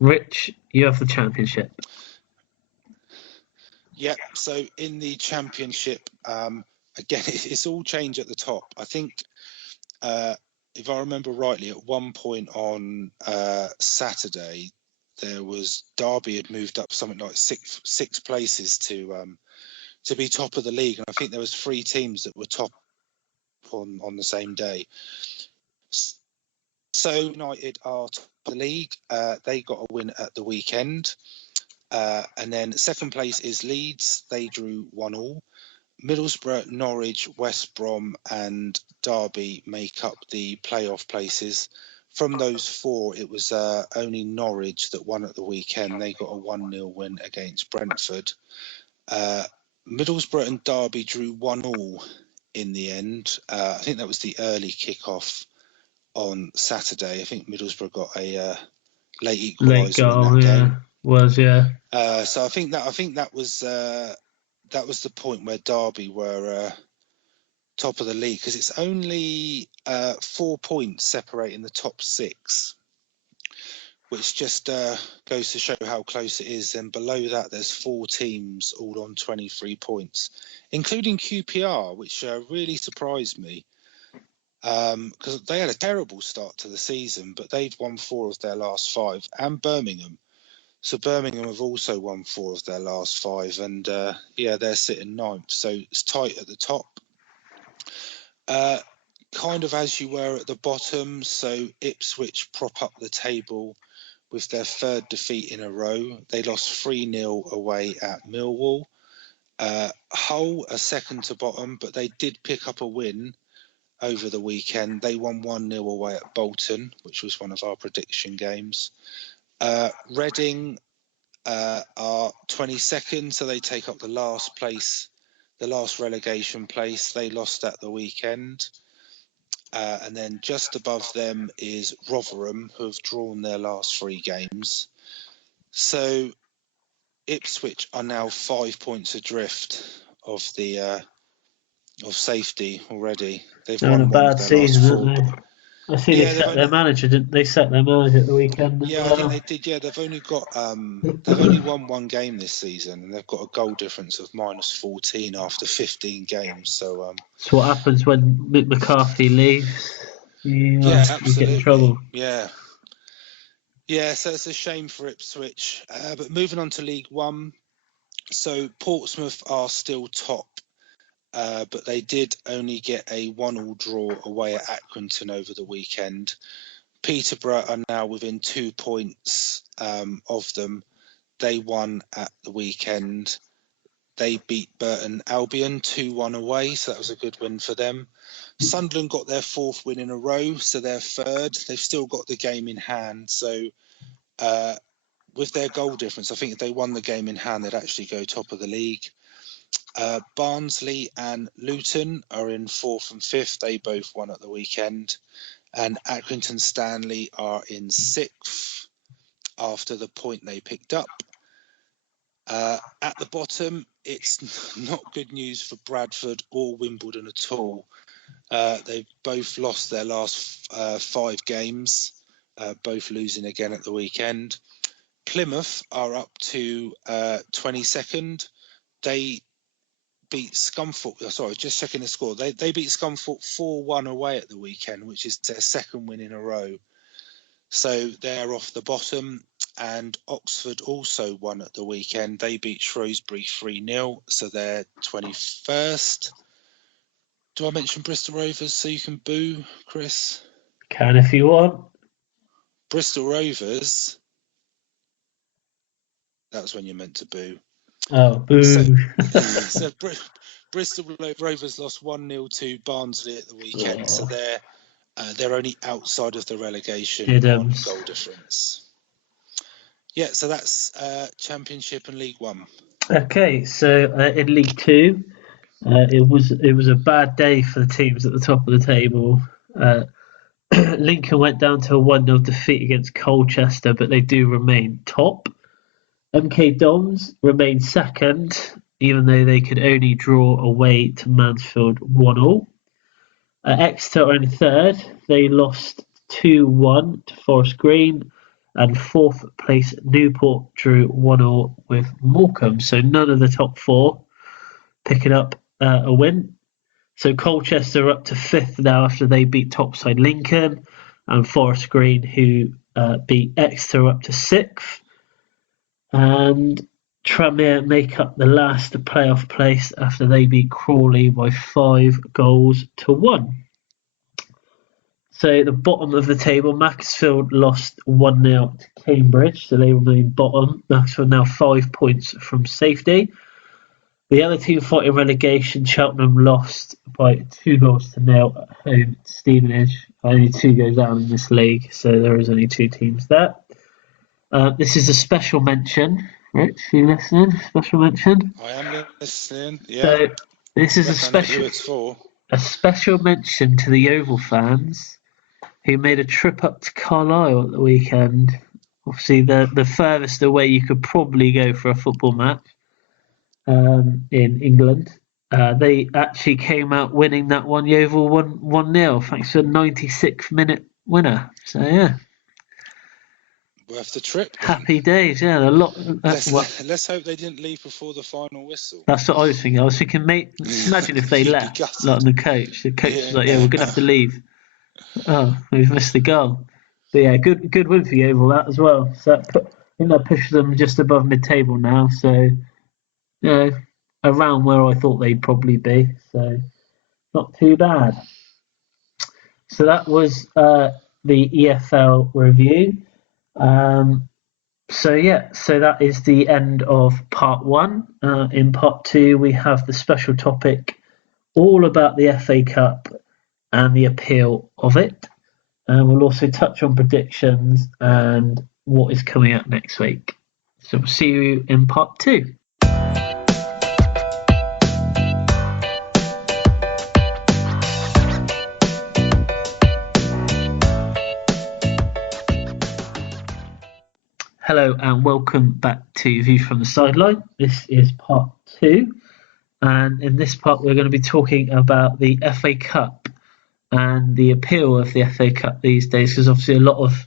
Rich, you have the Championship. Yeah, so in the Championship, again, it's all change at the top. I think, if I remember rightly, at one point on Saturday, there was Derby had moved up something like six places to be top of the league, and I think there was 3 teams that were top on the same day. So United are top of the league. They got a win at the weekend. And then second place is Leeds. They drew 1-1. Middlesbrough, Norwich, West Brom and Derby make up the playoff places. From those 4, it was only Norwich that won at the weekend. They got a 1-0 win against Brentford. Middlesbrough and Derby drew 1-1 in the end. I think that was the early kickoff on Saturday. I think Middlesbrough got a late equaliser in that game. So I think that was the point where Derby were top of the league, because it's only 4 points separating the top 6, which just goes to show how close it is. And below that, there's 4 teams all on 23 points, including QPR, which really surprised me, because they had a terrible start to the season, but they've won 4 of their last 5, and Birmingham. So Birmingham have also won 4 of their last 5, and they're sitting 9th. So it's tight at the top. Kind of as you were at the bottom. So Ipswich prop up the table with their 3rd defeat in a row. They lost 3-0 away at Millwall. Hull are second to bottom, but they did pick up a win over the weekend. They won 1-0 away at Bolton, which was one of our prediction games. Reading are 22nd, so they take up the last relegation place. They lost at the weekend. And then just above them is Rotherham, who have drawn their last 3 games. So Ipswich are now 5 points adrift of the of safety already. They've won a bad season, haven't they? I see they set their manager, didn't they? Set their manager at the weekend. Yeah, I think they did. Yeah, they've only won one game this season, and they've got a goal difference of -14 after 15 games. So it's what happens when Mick McCarthy leaves. You get in trouble. Yeah. So it's a shame for Ipswich. But moving on to League One, so Portsmouth are still top, but they did only get a 1-1 draw away at Accrington over the weekend. Peterborough are now within 2 points of them. They won at the weekend. They beat Burton Albion 2-1 away, so that was a good win for them. Sunderland got their 4th win in a row, so they're 3rd. They've still got the game in hand, so with their goal difference, I think if they won the game in hand, they'd actually go top of the league. Barnsley and Luton are in 4th and 5th. They both won at the weekend. And Accrington Stanley are in 6th after the point they picked up. At the bottom, it's not good news for Bradford or Wimbledon at all. They've both lost their last 5 games, both losing again at the weekend. Plymouth are up to 22nd. They beat Scunthorpe. Sorry, just checking the score. They beat Scunthorpe 4-1 away at the weekend, which is their 2nd win in a row. So they're off the bottom. And Oxford also won at the weekend. They beat Shrewsbury 3-0, so they're 21st. Do I mention Bristol Rovers so you can boo, Chris? Can if you want. Bristol Rovers. That's when you're meant to boo. Oh, boo. So Bristol Rovers lost 1-0 to Barnsley at the weekend, so they're only outside of the relegation on goal difference. Yeah, so that's Championship and League One. Okay, so in League Two, it was a bad day for the teams at the top of the table. Lincoln went down to a 1-0 defeat against Colchester, but they do remain top. MK Dons remain 2nd, even though they could only draw away to Mansfield 1-1. Exeter are in 3rd. They lost 2-1 to Forest Green. And 4th place Newport drew 1-1 with Morecambe. So none of the top 4 picking up a win. So Colchester are up to 5th now after they beat topside Lincoln. And Forest Green, who beat Exeter, up to 6th. And Tranmere make up the last playoff place after they beat Crawley by 5-1. So the bottom of the table, Macclesfield lost 1-0 to Cambridge, so they remain bottom. Macclesfield now 5 points from safety. The other team fighting relegation, Cheltenham, lost by 2-0 at home to Stevenage. Only 2 go down in this league, so there is only 2 teams there. This is a special mention. Rich, you listening? Special mention? I am listening, yeah. So this is a special mention to the Yeovil fans who made a trip up to Carlisle at the weekend. Obviously, the furthest away you could probably go for a football match in England. They actually came out winning that one. Yeovil won 1-0 thanks to a 96th minute winner. So, yeah. Worth the trip. Happy days, yeah. A lot. Let's hope they didn't leave before the final whistle. That's what I was thinking. I was thinking, mate, imagine if they left, like on the coach. The coach was like, yeah, we're going to have to leave. Oh, we've missed the goal. But yeah, good win for Yeovil, that as well. So I think that pushes them just above mid-table now. So, you know, around where I thought they'd probably be. So, not too bad. So that was the EFL review. So that is the end of part 1. In part 2, we have the special topic all about the FA Cup and the appeal of it. We'll also touch on predictions and what is coming up next week. So we'll see you in part 2. Hello and welcome back to Views from the Sideline. This is part 2, and in this part we're going to be talking about the FA Cup and the appeal of the FA Cup these days, because obviously a lot of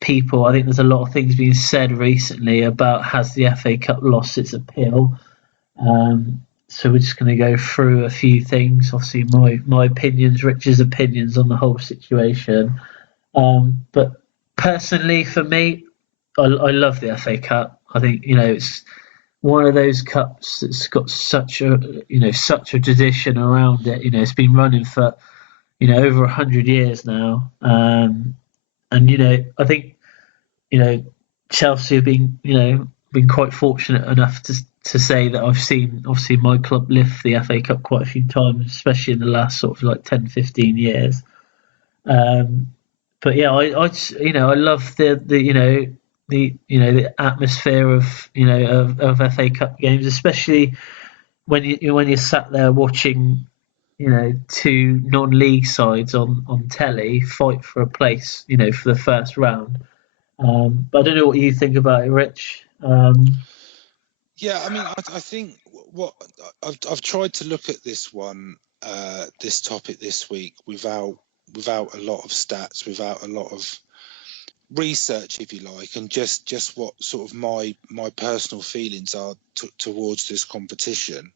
people, I think there's a lot of things being said recently about has the FA Cup lost its appeal. So we're just going to go through a few things. Obviously, my opinions, Rich's opinions on the whole situation. But personally, for me, I love the FA Cup. I think it's one of those cups that's got such a tradition around it. It's been running for over 100 years now. And I think Chelsea have been quite fortunate enough to say that I've seen obviously my club lift the FA Cup quite a few times, especially in the last sort of like 10, 15 years. But yeah, I love the atmosphere of FA Cup games, especially when you're sat there watching two non-league sides on telly fight for a place for the first round. But I don't know what you think about it, Rich. Yeah, I mean, I think what I've tried to look at this one, this topic this week without a lot of stats, without a lot of research, if you like, and just what sort of my personal feelings are towards this competition.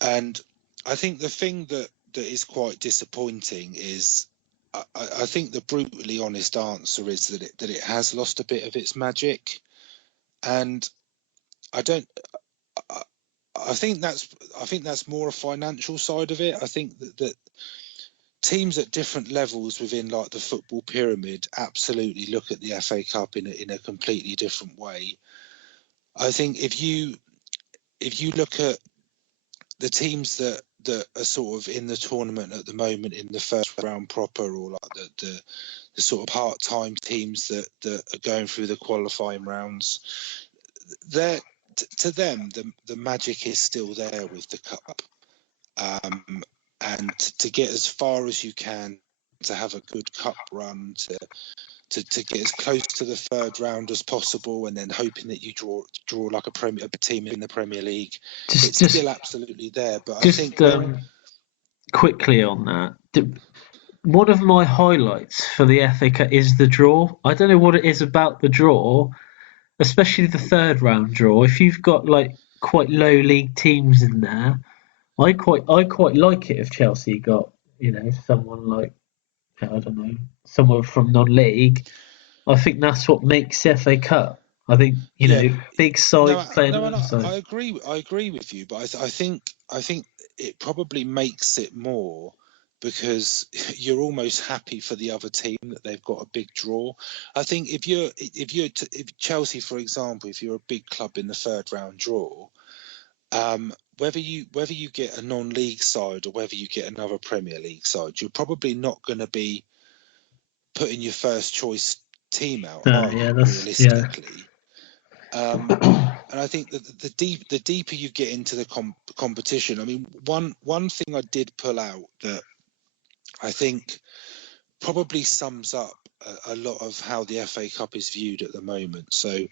And I think the thing that is quite disappointing is I think the brutally honest answer is that it has lost a bit of its magic, and I don't. I think that's more a financial side of it. I think that teams at different levels within like the football pyramid absolutely look at the FA Cup in a completely different way. I think if you look at the teams that are sort of in the tournament at the moment in the first round proper, or like the sort of part-time teams that are going through the qualifying rounds, to them the magic is still there with the cup, and to get as far as you can, to have a good cup run, to get as close to the third round as possible, and then hoping that you draw like a team in the Premier League. It's still absolutely there, but I think quickly on that. One of my highlights for the FA Cup is the draw. I don't know what it is about the draw, especially the third round draw. If you've got like quite low league teams in there, I quite like it if Chelsea got someone like, I don't know, someone from non-league. I think that's what makes the FA Cup. I think big side playing. I agree with you, but I think it probably makes it more because you're almost happy for the other team that they've got a big draw. I think if Chelsea, for example, if you're a big club in the third round draw, whether you get a non-league side or whether you get another Premier League side, you're probably not going to be putting your first choice team out, realistically. And I think that the deeper you get into the competition, I mean, one thing I did pull out that I think probably sums up a lot of how the FA Cup is viewed at the moment. So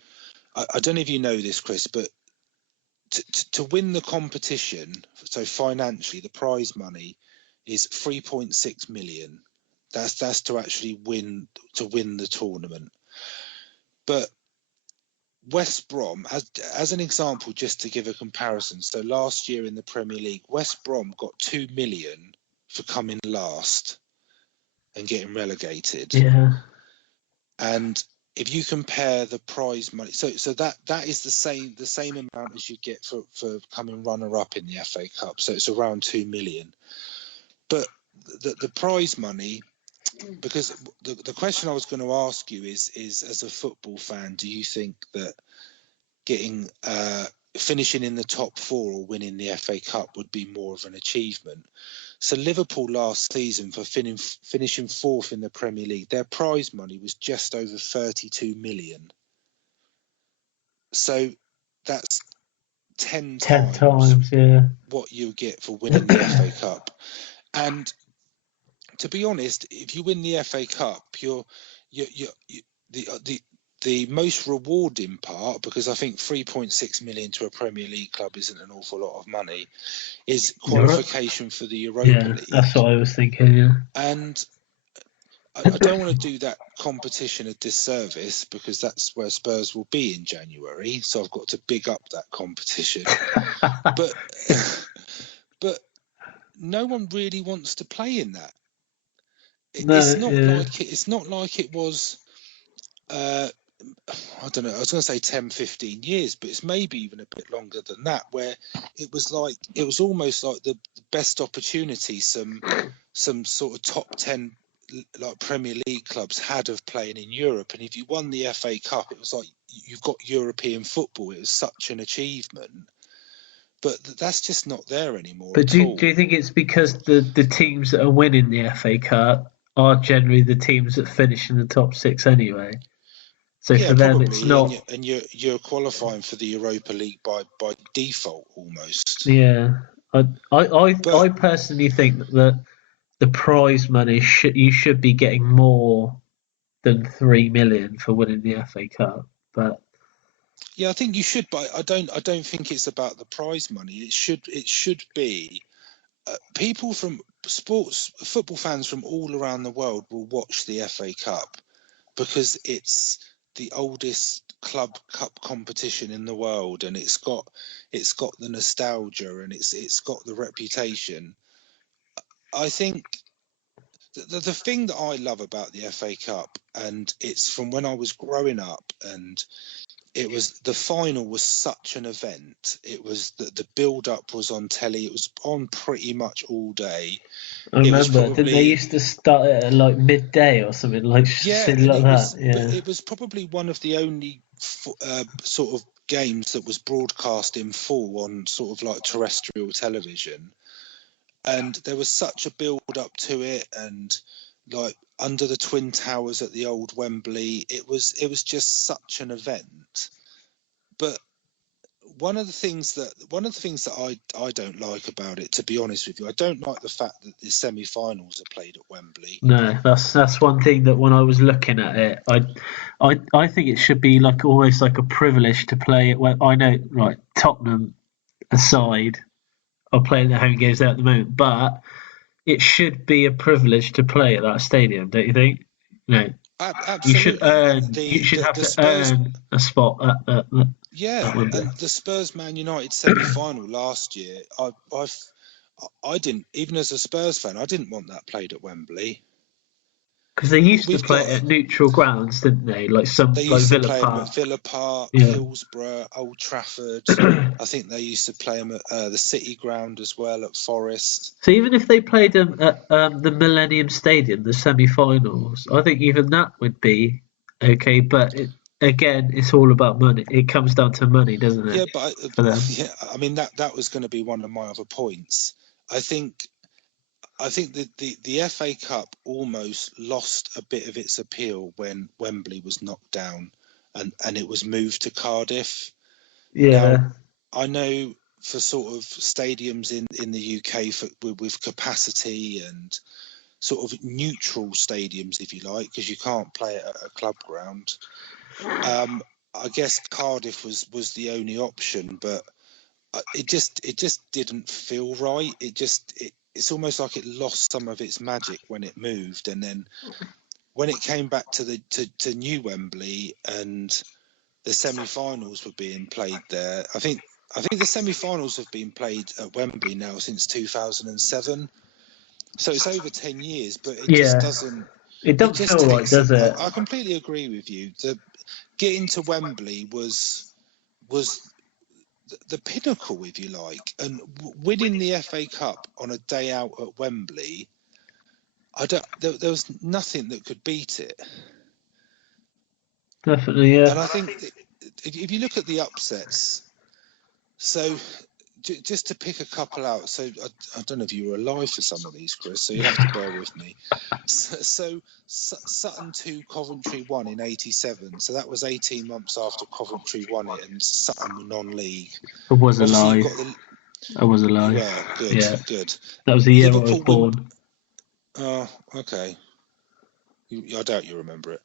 I don't know if you know this, Chris, but to win the competition, so financially, the prize money is 3.6 million. That's to actually win the tournament. But West Brom, as an example, just to give a comparison. So last year in the Premier League, West Brom got 2 million for coming last and getting relegated. Yeah. And if you compare the prize money, so that is the same amount as you get for coming runner up in the FA Cup. So it's around 2 million. But the prize money, because the question I was going to ask you is as a football fan, do you think that getting finishing in the top four or winning the FA Cup would be more of an achievement? So Liverpool last season, for finishing fourth in the Premier League, their prize money was just over 32 million. So that's 10 times what you get for winning the FA Cup. And to be honest, if you win the FA Cup, the the most rewarding part, because I think 3.6 million to a Premier League club isn't an awful lot of money, is qualification for the Europa League. That's what I was thinking. Yeah, and I don't want to do that competition a disservice, because that's where Spurs will be in January. So I've got to big up that competition. but no one really wants to play in that. It's not like it was. I don't know. I was going to say 10, 15 years, but it's maybe even a bit longer than that. Where it was almost like the best opportunity some sort of top 10 like Premier League clubs had of playing in Europe. And if you won the FA Cup, it was like you've got European football. It was such an achievement. But that's just not there anymore. But do you think it's because the teams that are winning the FA Cup are generally the teams that finish in the top 6 anyway? So yeah, for them, probably. it's not. And you're qualifying for the Europa League by default almost. Yeah, I personally think that the prize money you should be getting more than 3 million for winning the FA Cup, but. Yeah, I think you should, but I don't think it's about the prize money. It should be people from football fans from all around the world will watch the FA Cup because it's the oldest club cup competition in the world, and it's got the nostalgia, and it's got the reputation. I think the thing that I love about the FA Cup, and it's from when I was growing up, and it was the final was such an event. It was the build up was on telly. It was on pretty much all day. I remember, didn't they used to start at like midday or something like that? But it was probably one of the only sort of games that was broadcast in full on sort of like terrestrial television, and there was such a build up to it, and like under the Twin Towers at the old Wembley, it was just such an event. But one of the things that I don't like about it, to be honest with you, I don't like the fact that the semi-finals are played at Wembley. No, that's one thing that when I was looking at it, I think it should be like almost like a privilege to play it. Well, I know, like Tottenham aside, are playing their home games there at the moment, but it should be a privilege to play at that stadium, don't you think? No, absolutely. You should have to earn a spot at Wembley. And the Spurs Man United semi-final last year, I didn't, even as a Spurs fan, I didn't want that played at Wembley. Because they used to play at neutral grounds, didn't they? Like Villa Park. At Villa Park, Hillsborough, Old Trafford. I think they used to play them at the City Ground as well, at Forest. So even if they played them at the Millennium Stadium, the semi-finals, I think even that would be okay. But again, it's all about money. It comes down to money, doesn't it? Yeah, but I mean that was going to be one of my other points. I think that the FA Cup almost lost a bit of its appeal when Wembley was knocked down and it was moved to Cardiff. Yeah. Now, I know for sort of stadiums in the UK with capacity and sort of neutral stadiums, if you like, because you can't play it at a club ground. I guess Cardiff was the only option, but it just didn't feel right. It's almost like it lost some of its magic when it moved, and then when it came back to New Wembley and the semi-finals were being played there. I think the semi-finals have been played at Wembley now since 2007, so it's over 10 years. But it just doesn't. It doesn't feel right, does it? I completely agree with you. Getting to Wembley was the pinnacle, if you like, and winning the FA Cup on a day out at Wembley, there was nothing that could beat it. Definitely, yeah. And I think if you look at the upsets, so just to pick a couple out, so I don't know if you were alive for some of these, Chris, so you have to bear with me. So Sutton 2, Coventry 1 in 87. So that was 18 months after Coventry won it and Sutton were non-league. I was alive. I was alive. You were? Good, good. That was the year I was born. Oh, okay. I doubt you remember it.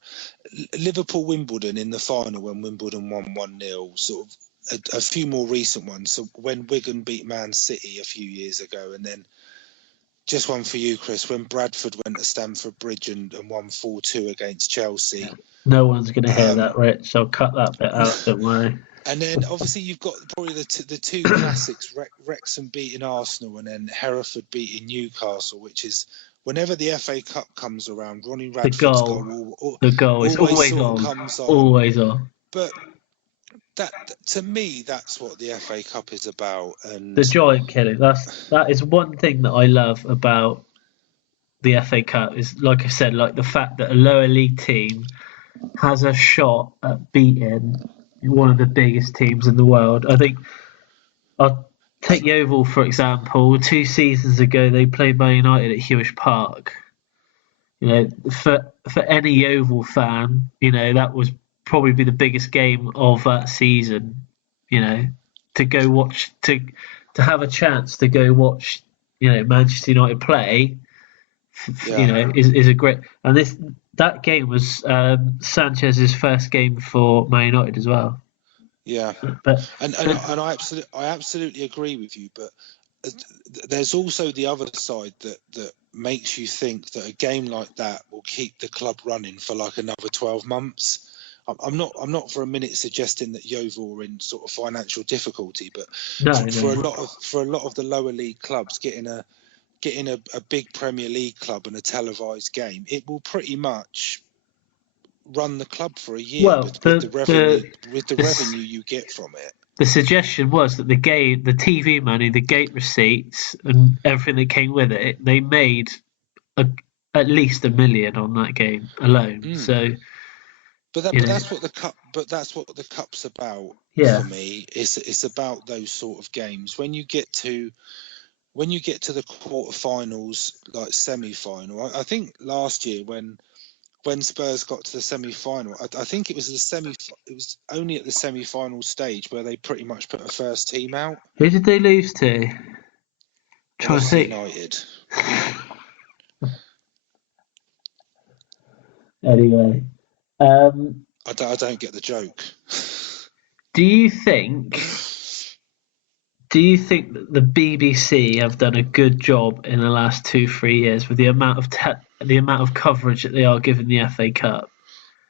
Liverpool Wimbledon in the final when Wimbledon won 1-0. Sort of a few more recent ones. So when Wigan beat Man City a few years ago, and then just one for you, Chris. When Bradford went to Stamford Bridge and won 4-2 against Chelsea. No one's going to hear that, Rich. I'll cut that bit out. Don't worry. And then obviously you've got probably the two classics: Wrexham beating Arsenal and then Hereford beating Newcastle, which is whenever the FA Cup comes around, Ronnie Radford's the goal is always on. Comes on. Always on. But that, to me, that's what the FA Cup is about. And the giant killing. That is one thing that I love about the FA Cup is, like I said, like the fact that a lower league team has a shot at beating one of the biggest teams in the world. I think I'll take Yeovil, for example. 2 seasons ago, they played Man United at Hewish Park. You know, for any Yeovil fan, you know, that was probably be the biggest game of that season. You know, to go watch, to have a chance to go watch, you know, Manchester United play. You know, is a great, and that game was Sanchez's first game for Man United as well. Yeah, but I absolutely agree with you. But there's also the other side that makes you think that a game like that will keep the club running for like another 12 months. I'm not for a minute suggesting that Yeovil are in sort of financial difficulty, but for a lot of the lower league clubs getting a big Premier League club and a televised game, it will pretty much run the club for a year with the revenue you get from it. The suggestion was that the TV money, the gate receipts, and everything that came with it, they made at least $1 million on that game alone. So, that's what the cup. But that's what the cup's about for me. It's about those sort of games when you get to the quarterfinals, like semi-final. I think last year when Spurs got to the semi-final, I think it was it was only at the semi-final stage where they pretty much put a first team out. Who did they lose to? United. Anyway, I don't get the joke. Do you think that the BBC have done a good job in the last 2-3 years with the amount of coverage that they are giving the FA Cup?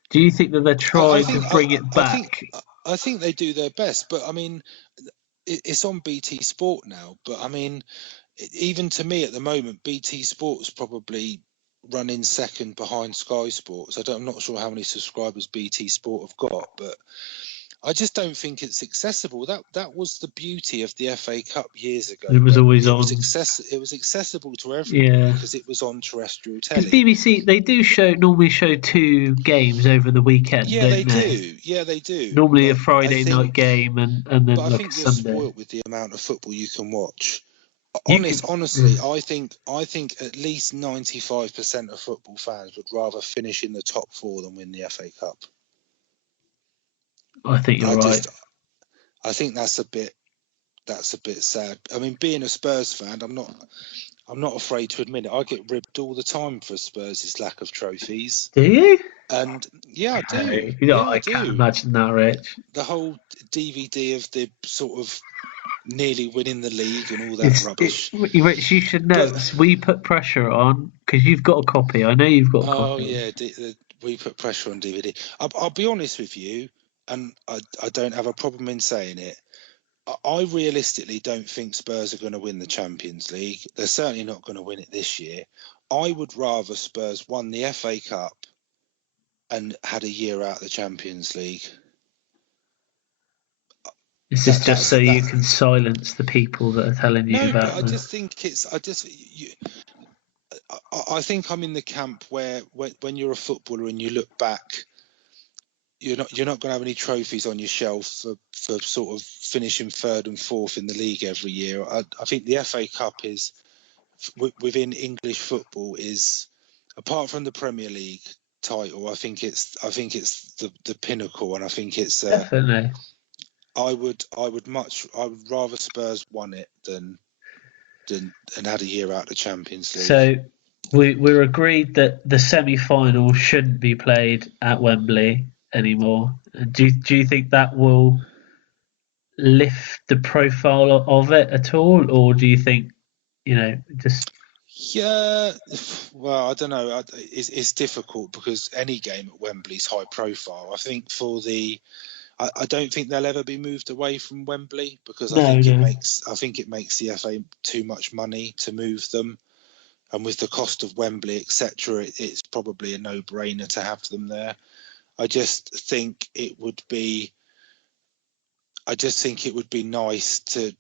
Do you think that they're trying to bring it back? I think they do their best, but I mean, it's on BT Sport now. But I mean, even to me at the moment, BT Sport's probably running second behind Sky Sports. I'm not sure how many subscribers BT Sport have got, but I just don't think it's accessible. That was the beauty of the FA Cup years ago. It was always on. It was accessible to everyone because it was on terrestrial telly. Because BBC, they do normally show 2 games over the weekend. Yeah, they do. Yeah, they do. Normally a Friday night game and then like I think a you're Sunday. spoiled with the amount of football you can watch. Honestly, I think at least 95% of football fans would rather finish in the top 4 than win the FA Cup. I think you're right. I think that's a bit sad. I mean, being a Spurs fan, I'm not afraid to admit it. I get ribbed all the time for Spurs' lack of trophies. Do you? And yeah, I do. I can't imagine that, Rich. The whole DVD of the sort of nearly winning the league and all that rubbish. Rich, you should know. We put pressure on because you've got a copy. I know you've got a copy. Oh yeah, we put pressure on DVD. I'll be honest with you, and I don't have a problem in saying it. I realistically don't think Spurs are going to win the Champions League. They're certainly not going to win it this year. I would rather Spurs won the FA Cup and had a year out of the Champions League. Is this just so you can silence the people that are telling you about I just think I think I'm in the camp where when you're a footballer and you look back, you're not going to have any trophies on your shelf for sort of finishing 3rd and 4th in the league every year. I think the FA Cup is within English football is, apart from the Premier League title, I think it's the pinnacle, and I think it's definitely. I would rather Spurs won it than had a year out of the Champions League. So we're agreed that the semi-final shouldn't be played at Wembley anymore. Do you think that will lift the profile of it at all, or do you think just Yeah, well, I don't know. It's difficult because any game at Wembley's high profile. I think I don't think they'll ever be moved away from Wembley because no? I think it makes the FA too much money to move them, and with the cost of Wembley, etc., it's probably a no-brainer to have them there. I just think it would be nice to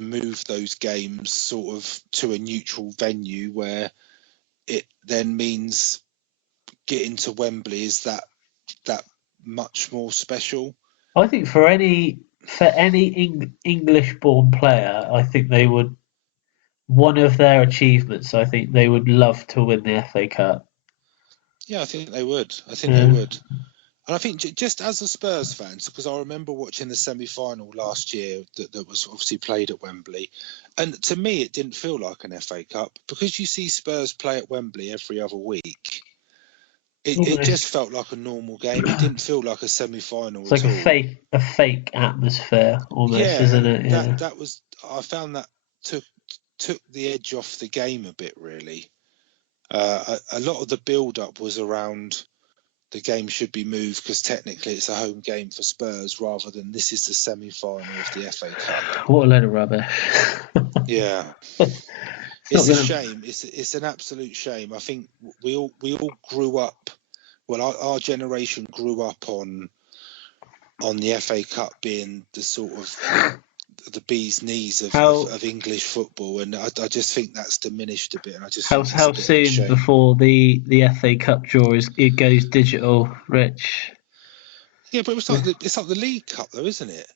move those games sort of to a neutral venue where it then means getting to Wembley is that much more special. I think for any English-born player, I think they would. One of their achievements, I think they would love to win the FA Cup. Yeah, I think they would. Yeah. And I think just as a Spurs fan, because I remember watching the semi-final last year that was obviously played at Wembley, and to me it didn't feel like an FA Cup because you see Spurs play at Wembley every other week. It just felt like a normal game. It didn't feel like a semi-final It's like at all. a fake atmosphere almost, Yeah, isn't and it? Yeah. that was, I found that took the edge off the game a bit, really. A lot of the build-up was around the game should be moved because technically it's a home game for Spurs rather than this is the semi-final of the FA Cup. What a load of rubbish. Yeah. It's a shame. It's an absolute shame. I think we all grew up. Well, our generation grew up on the FA Cup being the sort of the bee's knees of English football, and I just think that's diminished a bit. And I just think how soon before the FA Cup draw it goes digital, Rich? Yeah, but it's like the League Cup, though, isn't it?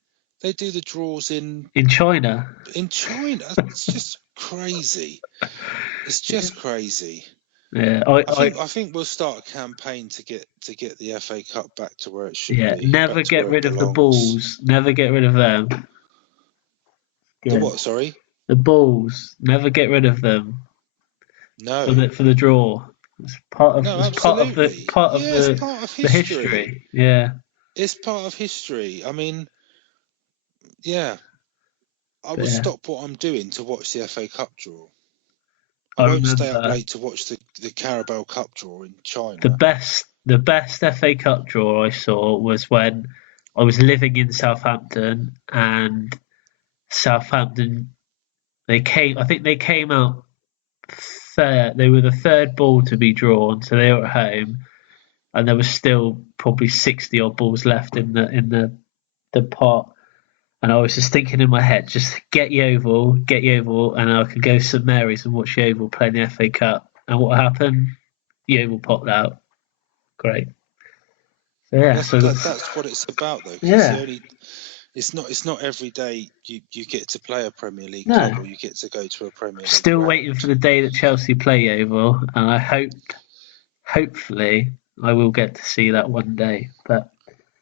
They do the draws in China. In China, it's just crazy. It's just crazy. Yeah, I think we'll start a campaign to get the FA Cup back to where it should be. Yeah, never get rid of the Bulls. Never get rid of them. The what? Sorry. The Bulls. Never get rid of them. No. For the draw. It's part of the history. Yeah. It's part of history. I mean, yeah. I will stop what I'm doing to watch the FA Cup draw. I won't stay up late to watch the Carabao Cup draw in China. The best FA Cup draw I saw was when I was living in Southampton, and Southampton I think they came out third. They were the third ball to be drawn, so they were at home, and there was still probably 60 odd balls left in the pot. And I was just thinking in my head, just get Yeovil, and I could go to St Mary's and watch Yeovil play in the FA Cup. And what happened? Yeovil popped out. Great. So, yeah, that's what it's about, though. Yeah. It's not every day you get to play a Premier League club or you get to go to a Premier League. Still waiting for the day that Chelsea play Yeovil, and hopefully, I will get to see that one day. But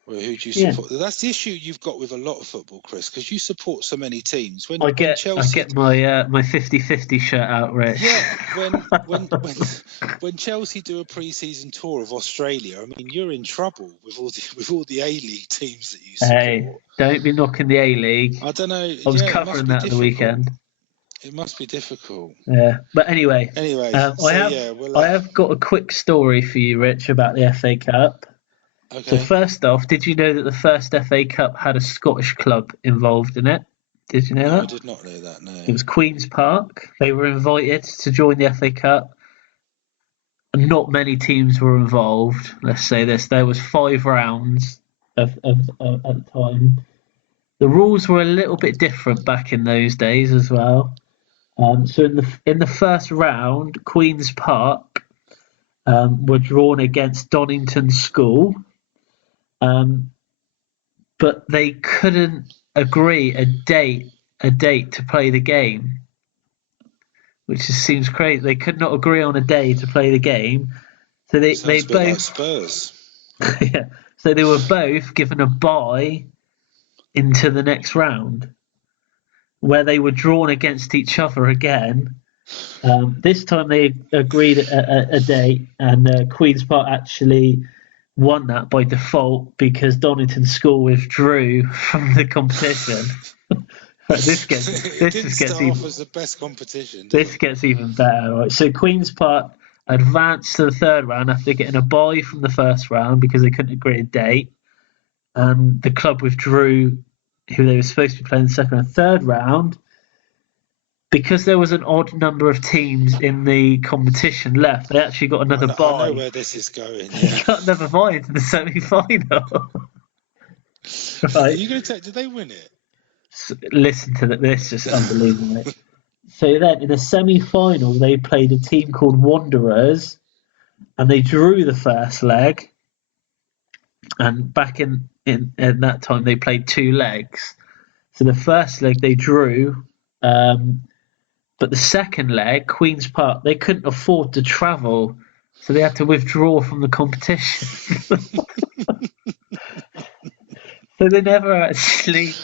well, who do you support? Yeah. That's the issue you've got with a lot of football, Chris, because you support so many teams. I get my 50-50 shirt out, Rich. Yeah, when Chelsea do a pre-season tour of Australia, I mean, you're in trouble with all the A-League teams that you support. Hey, don't be knocking the A-League. I don't know. I was covering that the weekend. It must be difficult. Yeah, but anyway. I have got a quick story for you, Rich, about the FA Cup. Okay. So first off, did you know that the first FA Cup had a Scottish club involved in it? Did you know that? I did not know that, no. It was Queen's Park. They were invited to join the FA Cup. Not many teams were involved, let's say this. There was 5 rounds at the time. The rules were a little bit different back in those days as well. So in the first round, Queen's Park were drawn against Donington School. But they couldn't agree a date to play the game, which just seems crazy. They could not agree on a day to play the game, so they both like Spurs. Yeah, so they were both given a bye into the next round, where they were drawn against each other again, This time they agreed a date, and Queen's Park actually won that by default because Donington School withdrew from the competition. This gets off as the best competition. This gets even better, right? So Queen's Park advanced to the third round after getting a bye from the first round because they couldn't agree a date, and the club withdrew who they were supposed to be playing the second and third round. Because there was an odd number of teams in the competition left, they actually got another bye. I know where this is going. Yeah. They got another bye into the semi-final. Right. Are you going to take? Did they win it? Listen to this, just unbelievable. So then, in the semi-final, they played a team called Wanderers, and they drew the first leg. And back in that time, they played 2 legs. So the first leg they drew. But the second leg, Queen's Park, they couldn't afford to travel, so they had to withdraw from the competition. So they never actually.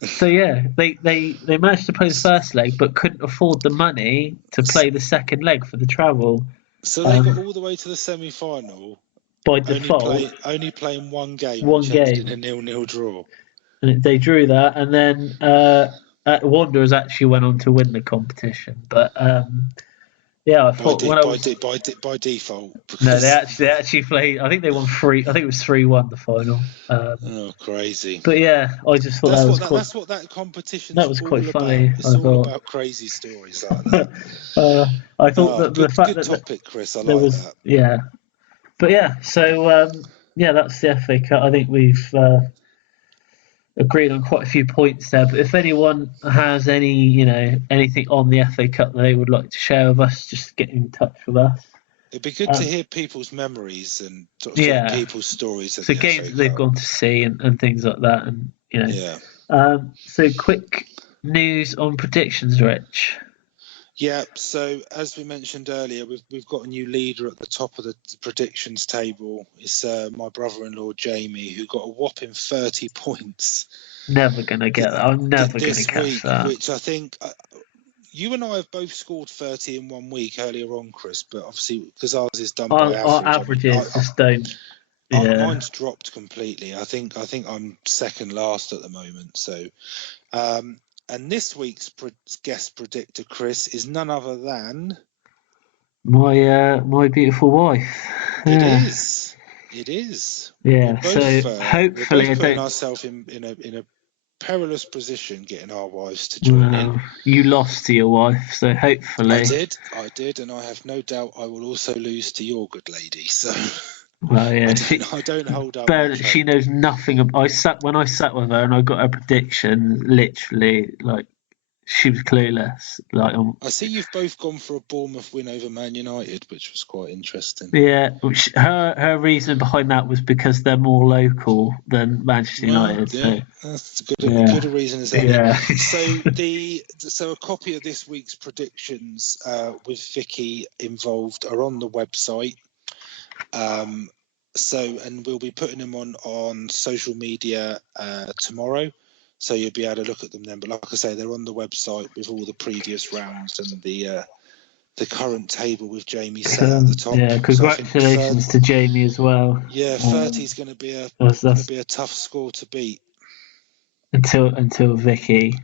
So yeah, they managed to play the first leg, but couldn't afford the money to play the second leg for the travel. So they got all the way to the semi-final by default, only playing one game, which ended in a 0-0 draw. And they drew that, and then Wanderers actually went on to win the competition. But yeah, I thought by default. No, they actually played. I think they won 3. I think it was 3-1 the final. Crazy! But yeah, I just thought that's what that competition. That was quite funny. It's all about crazy stories like that. I thought that the fact good topic, Chris. I like was, that. Yeah, but yeah. So yeah, that's the FA Cup. I think we've agreed on quite a few points there. But if anyone has anything on the FA Cup that they would like to share with us, just get in touch with us. It'd be good to hear people's memories and people's stories. So games that they've gone to see and things like that, and So quick news on predictions, Rich. Yeah, so as we mentioned earlier, we've got a new leader at the top of the predictions table. It's my brother-in-law Jamie, who got a whopping 30 points. Never gonna get that. I'm never gonna catch that. Which I think you and I have both scored 30 in 1 week earlier on, Chris. But obviously, because ours is done by average, our averages just don't. Yeah. Mine's dropped completely. I think I'm second last at the moment. So. And this week's guest predictor, Chris, is none other than my beautiful wife. Yeah. It is. Yeah. Both, so hopefully, we're both putting ourselves in a perilous position, getting our wives to join in. You lost to your wife, so hopefully. I did, and I have no doubt I will also lose to your good lady. So. Well, yeah, I don't hold up. But she knows nothing. When I sat with her and I got her prediction. Literally, like she was clueless. Like I see you've both gone for a Bournemouth win over Man United, which was quite interesting. Yeah, which her reason behind that was because they're more local than Manchester United. Yeah, so. That's good a reason as any. Yeah. So a copy of this week's predictions with Vicky involved are on the website. And we'll be putting them on social media tomorrow, so you'll be able to look at them then. But like I say, they're on the website with all the previous rounds and the current table with Jamie sat at the top. Yeah, congratulations to Jamie as well. Yeah, 30 is going to be a tough score to beat until Vicky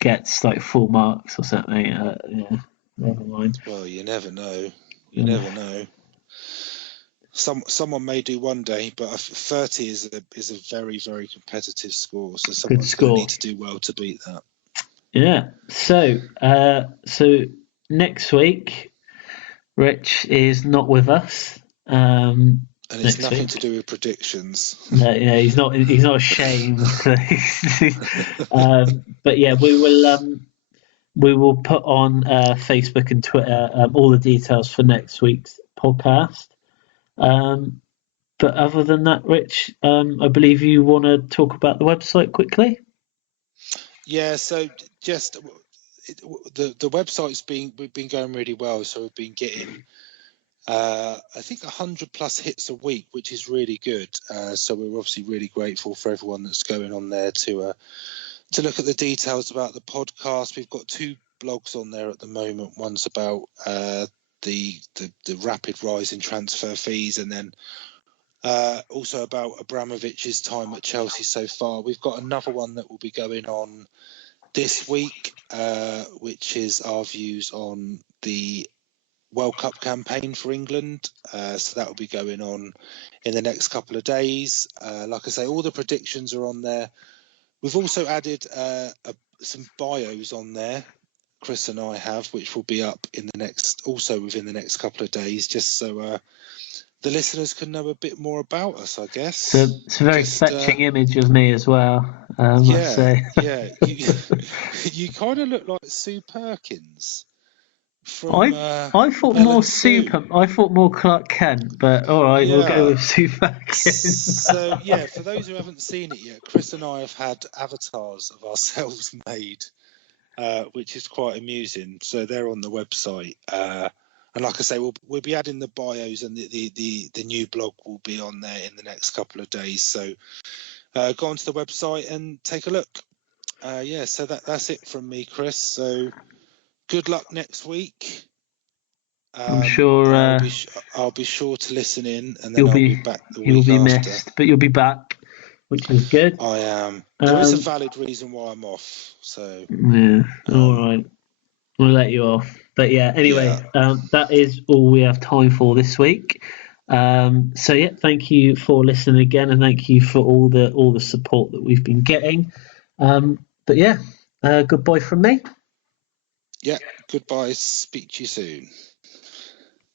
gets like full marks or something. Yeah, never mind. Well, you never know. Never know. Someone may do one day, but 30 is a very, very competitive score. So someone's going to need to do well to beat that. Yeah. So next week, Rich is not with us. And it's nothing to do with predictions. No, yeah, he's not ashamed. But yeah, we will put on Facebook and Twitter all the details for next week's podcast. But other than that, Rich, I believe you want to talk about the website quickly. Yeah, so just the website's been going really well. So we've been getting, I think 100+ hits a week, which is really good. So we're obviously really grateful for everyone that's going on there to look at the details about the podcast. We've got two blogs on there at the moment. One's about the rapid rise in transfer fees, and then also about Abramovich's time at Chelsea so far. We've got another one that will be going on this week, which is our views on the World Cup campaign for England. So that will be going on in the next couple of days. Like I say, all the predictions are on there. We've also added some bios on there, Chris and I have, which will be up within the next couple of days, just so the listeners can know a bit more about us, I guess. So it's a very fetching image of me as well, I must say. Yeah. You kind of look like Sue Perkins. I thought more I thought more Clark Kent, but all right, we'll go with Sue Perkins. So yeah, for those who haven't seen it yet, Chris and I have had avatars of ourselves made, which is quite amusing. So they're on the website, and like I say, we'll be adding the bios, and the new blog will be on there in the next couple of days. So go onto the website and take a look. So that's it from me, Chris. So good luck next week. I'm sure I'll be sure to listen in, and then I'll be back the week after. You'll be missed, but you'll be back, which is good. I am. There is a valid reason why I'm off. So yeah, all right, we'll let you off. But yeah, anyway, that is all we have time for this week. So yeah, thank you for listening again, and thank you for all the support that we've been getting. But yeah, goodbye from me. Yeah, goodbye. Speak to you soon.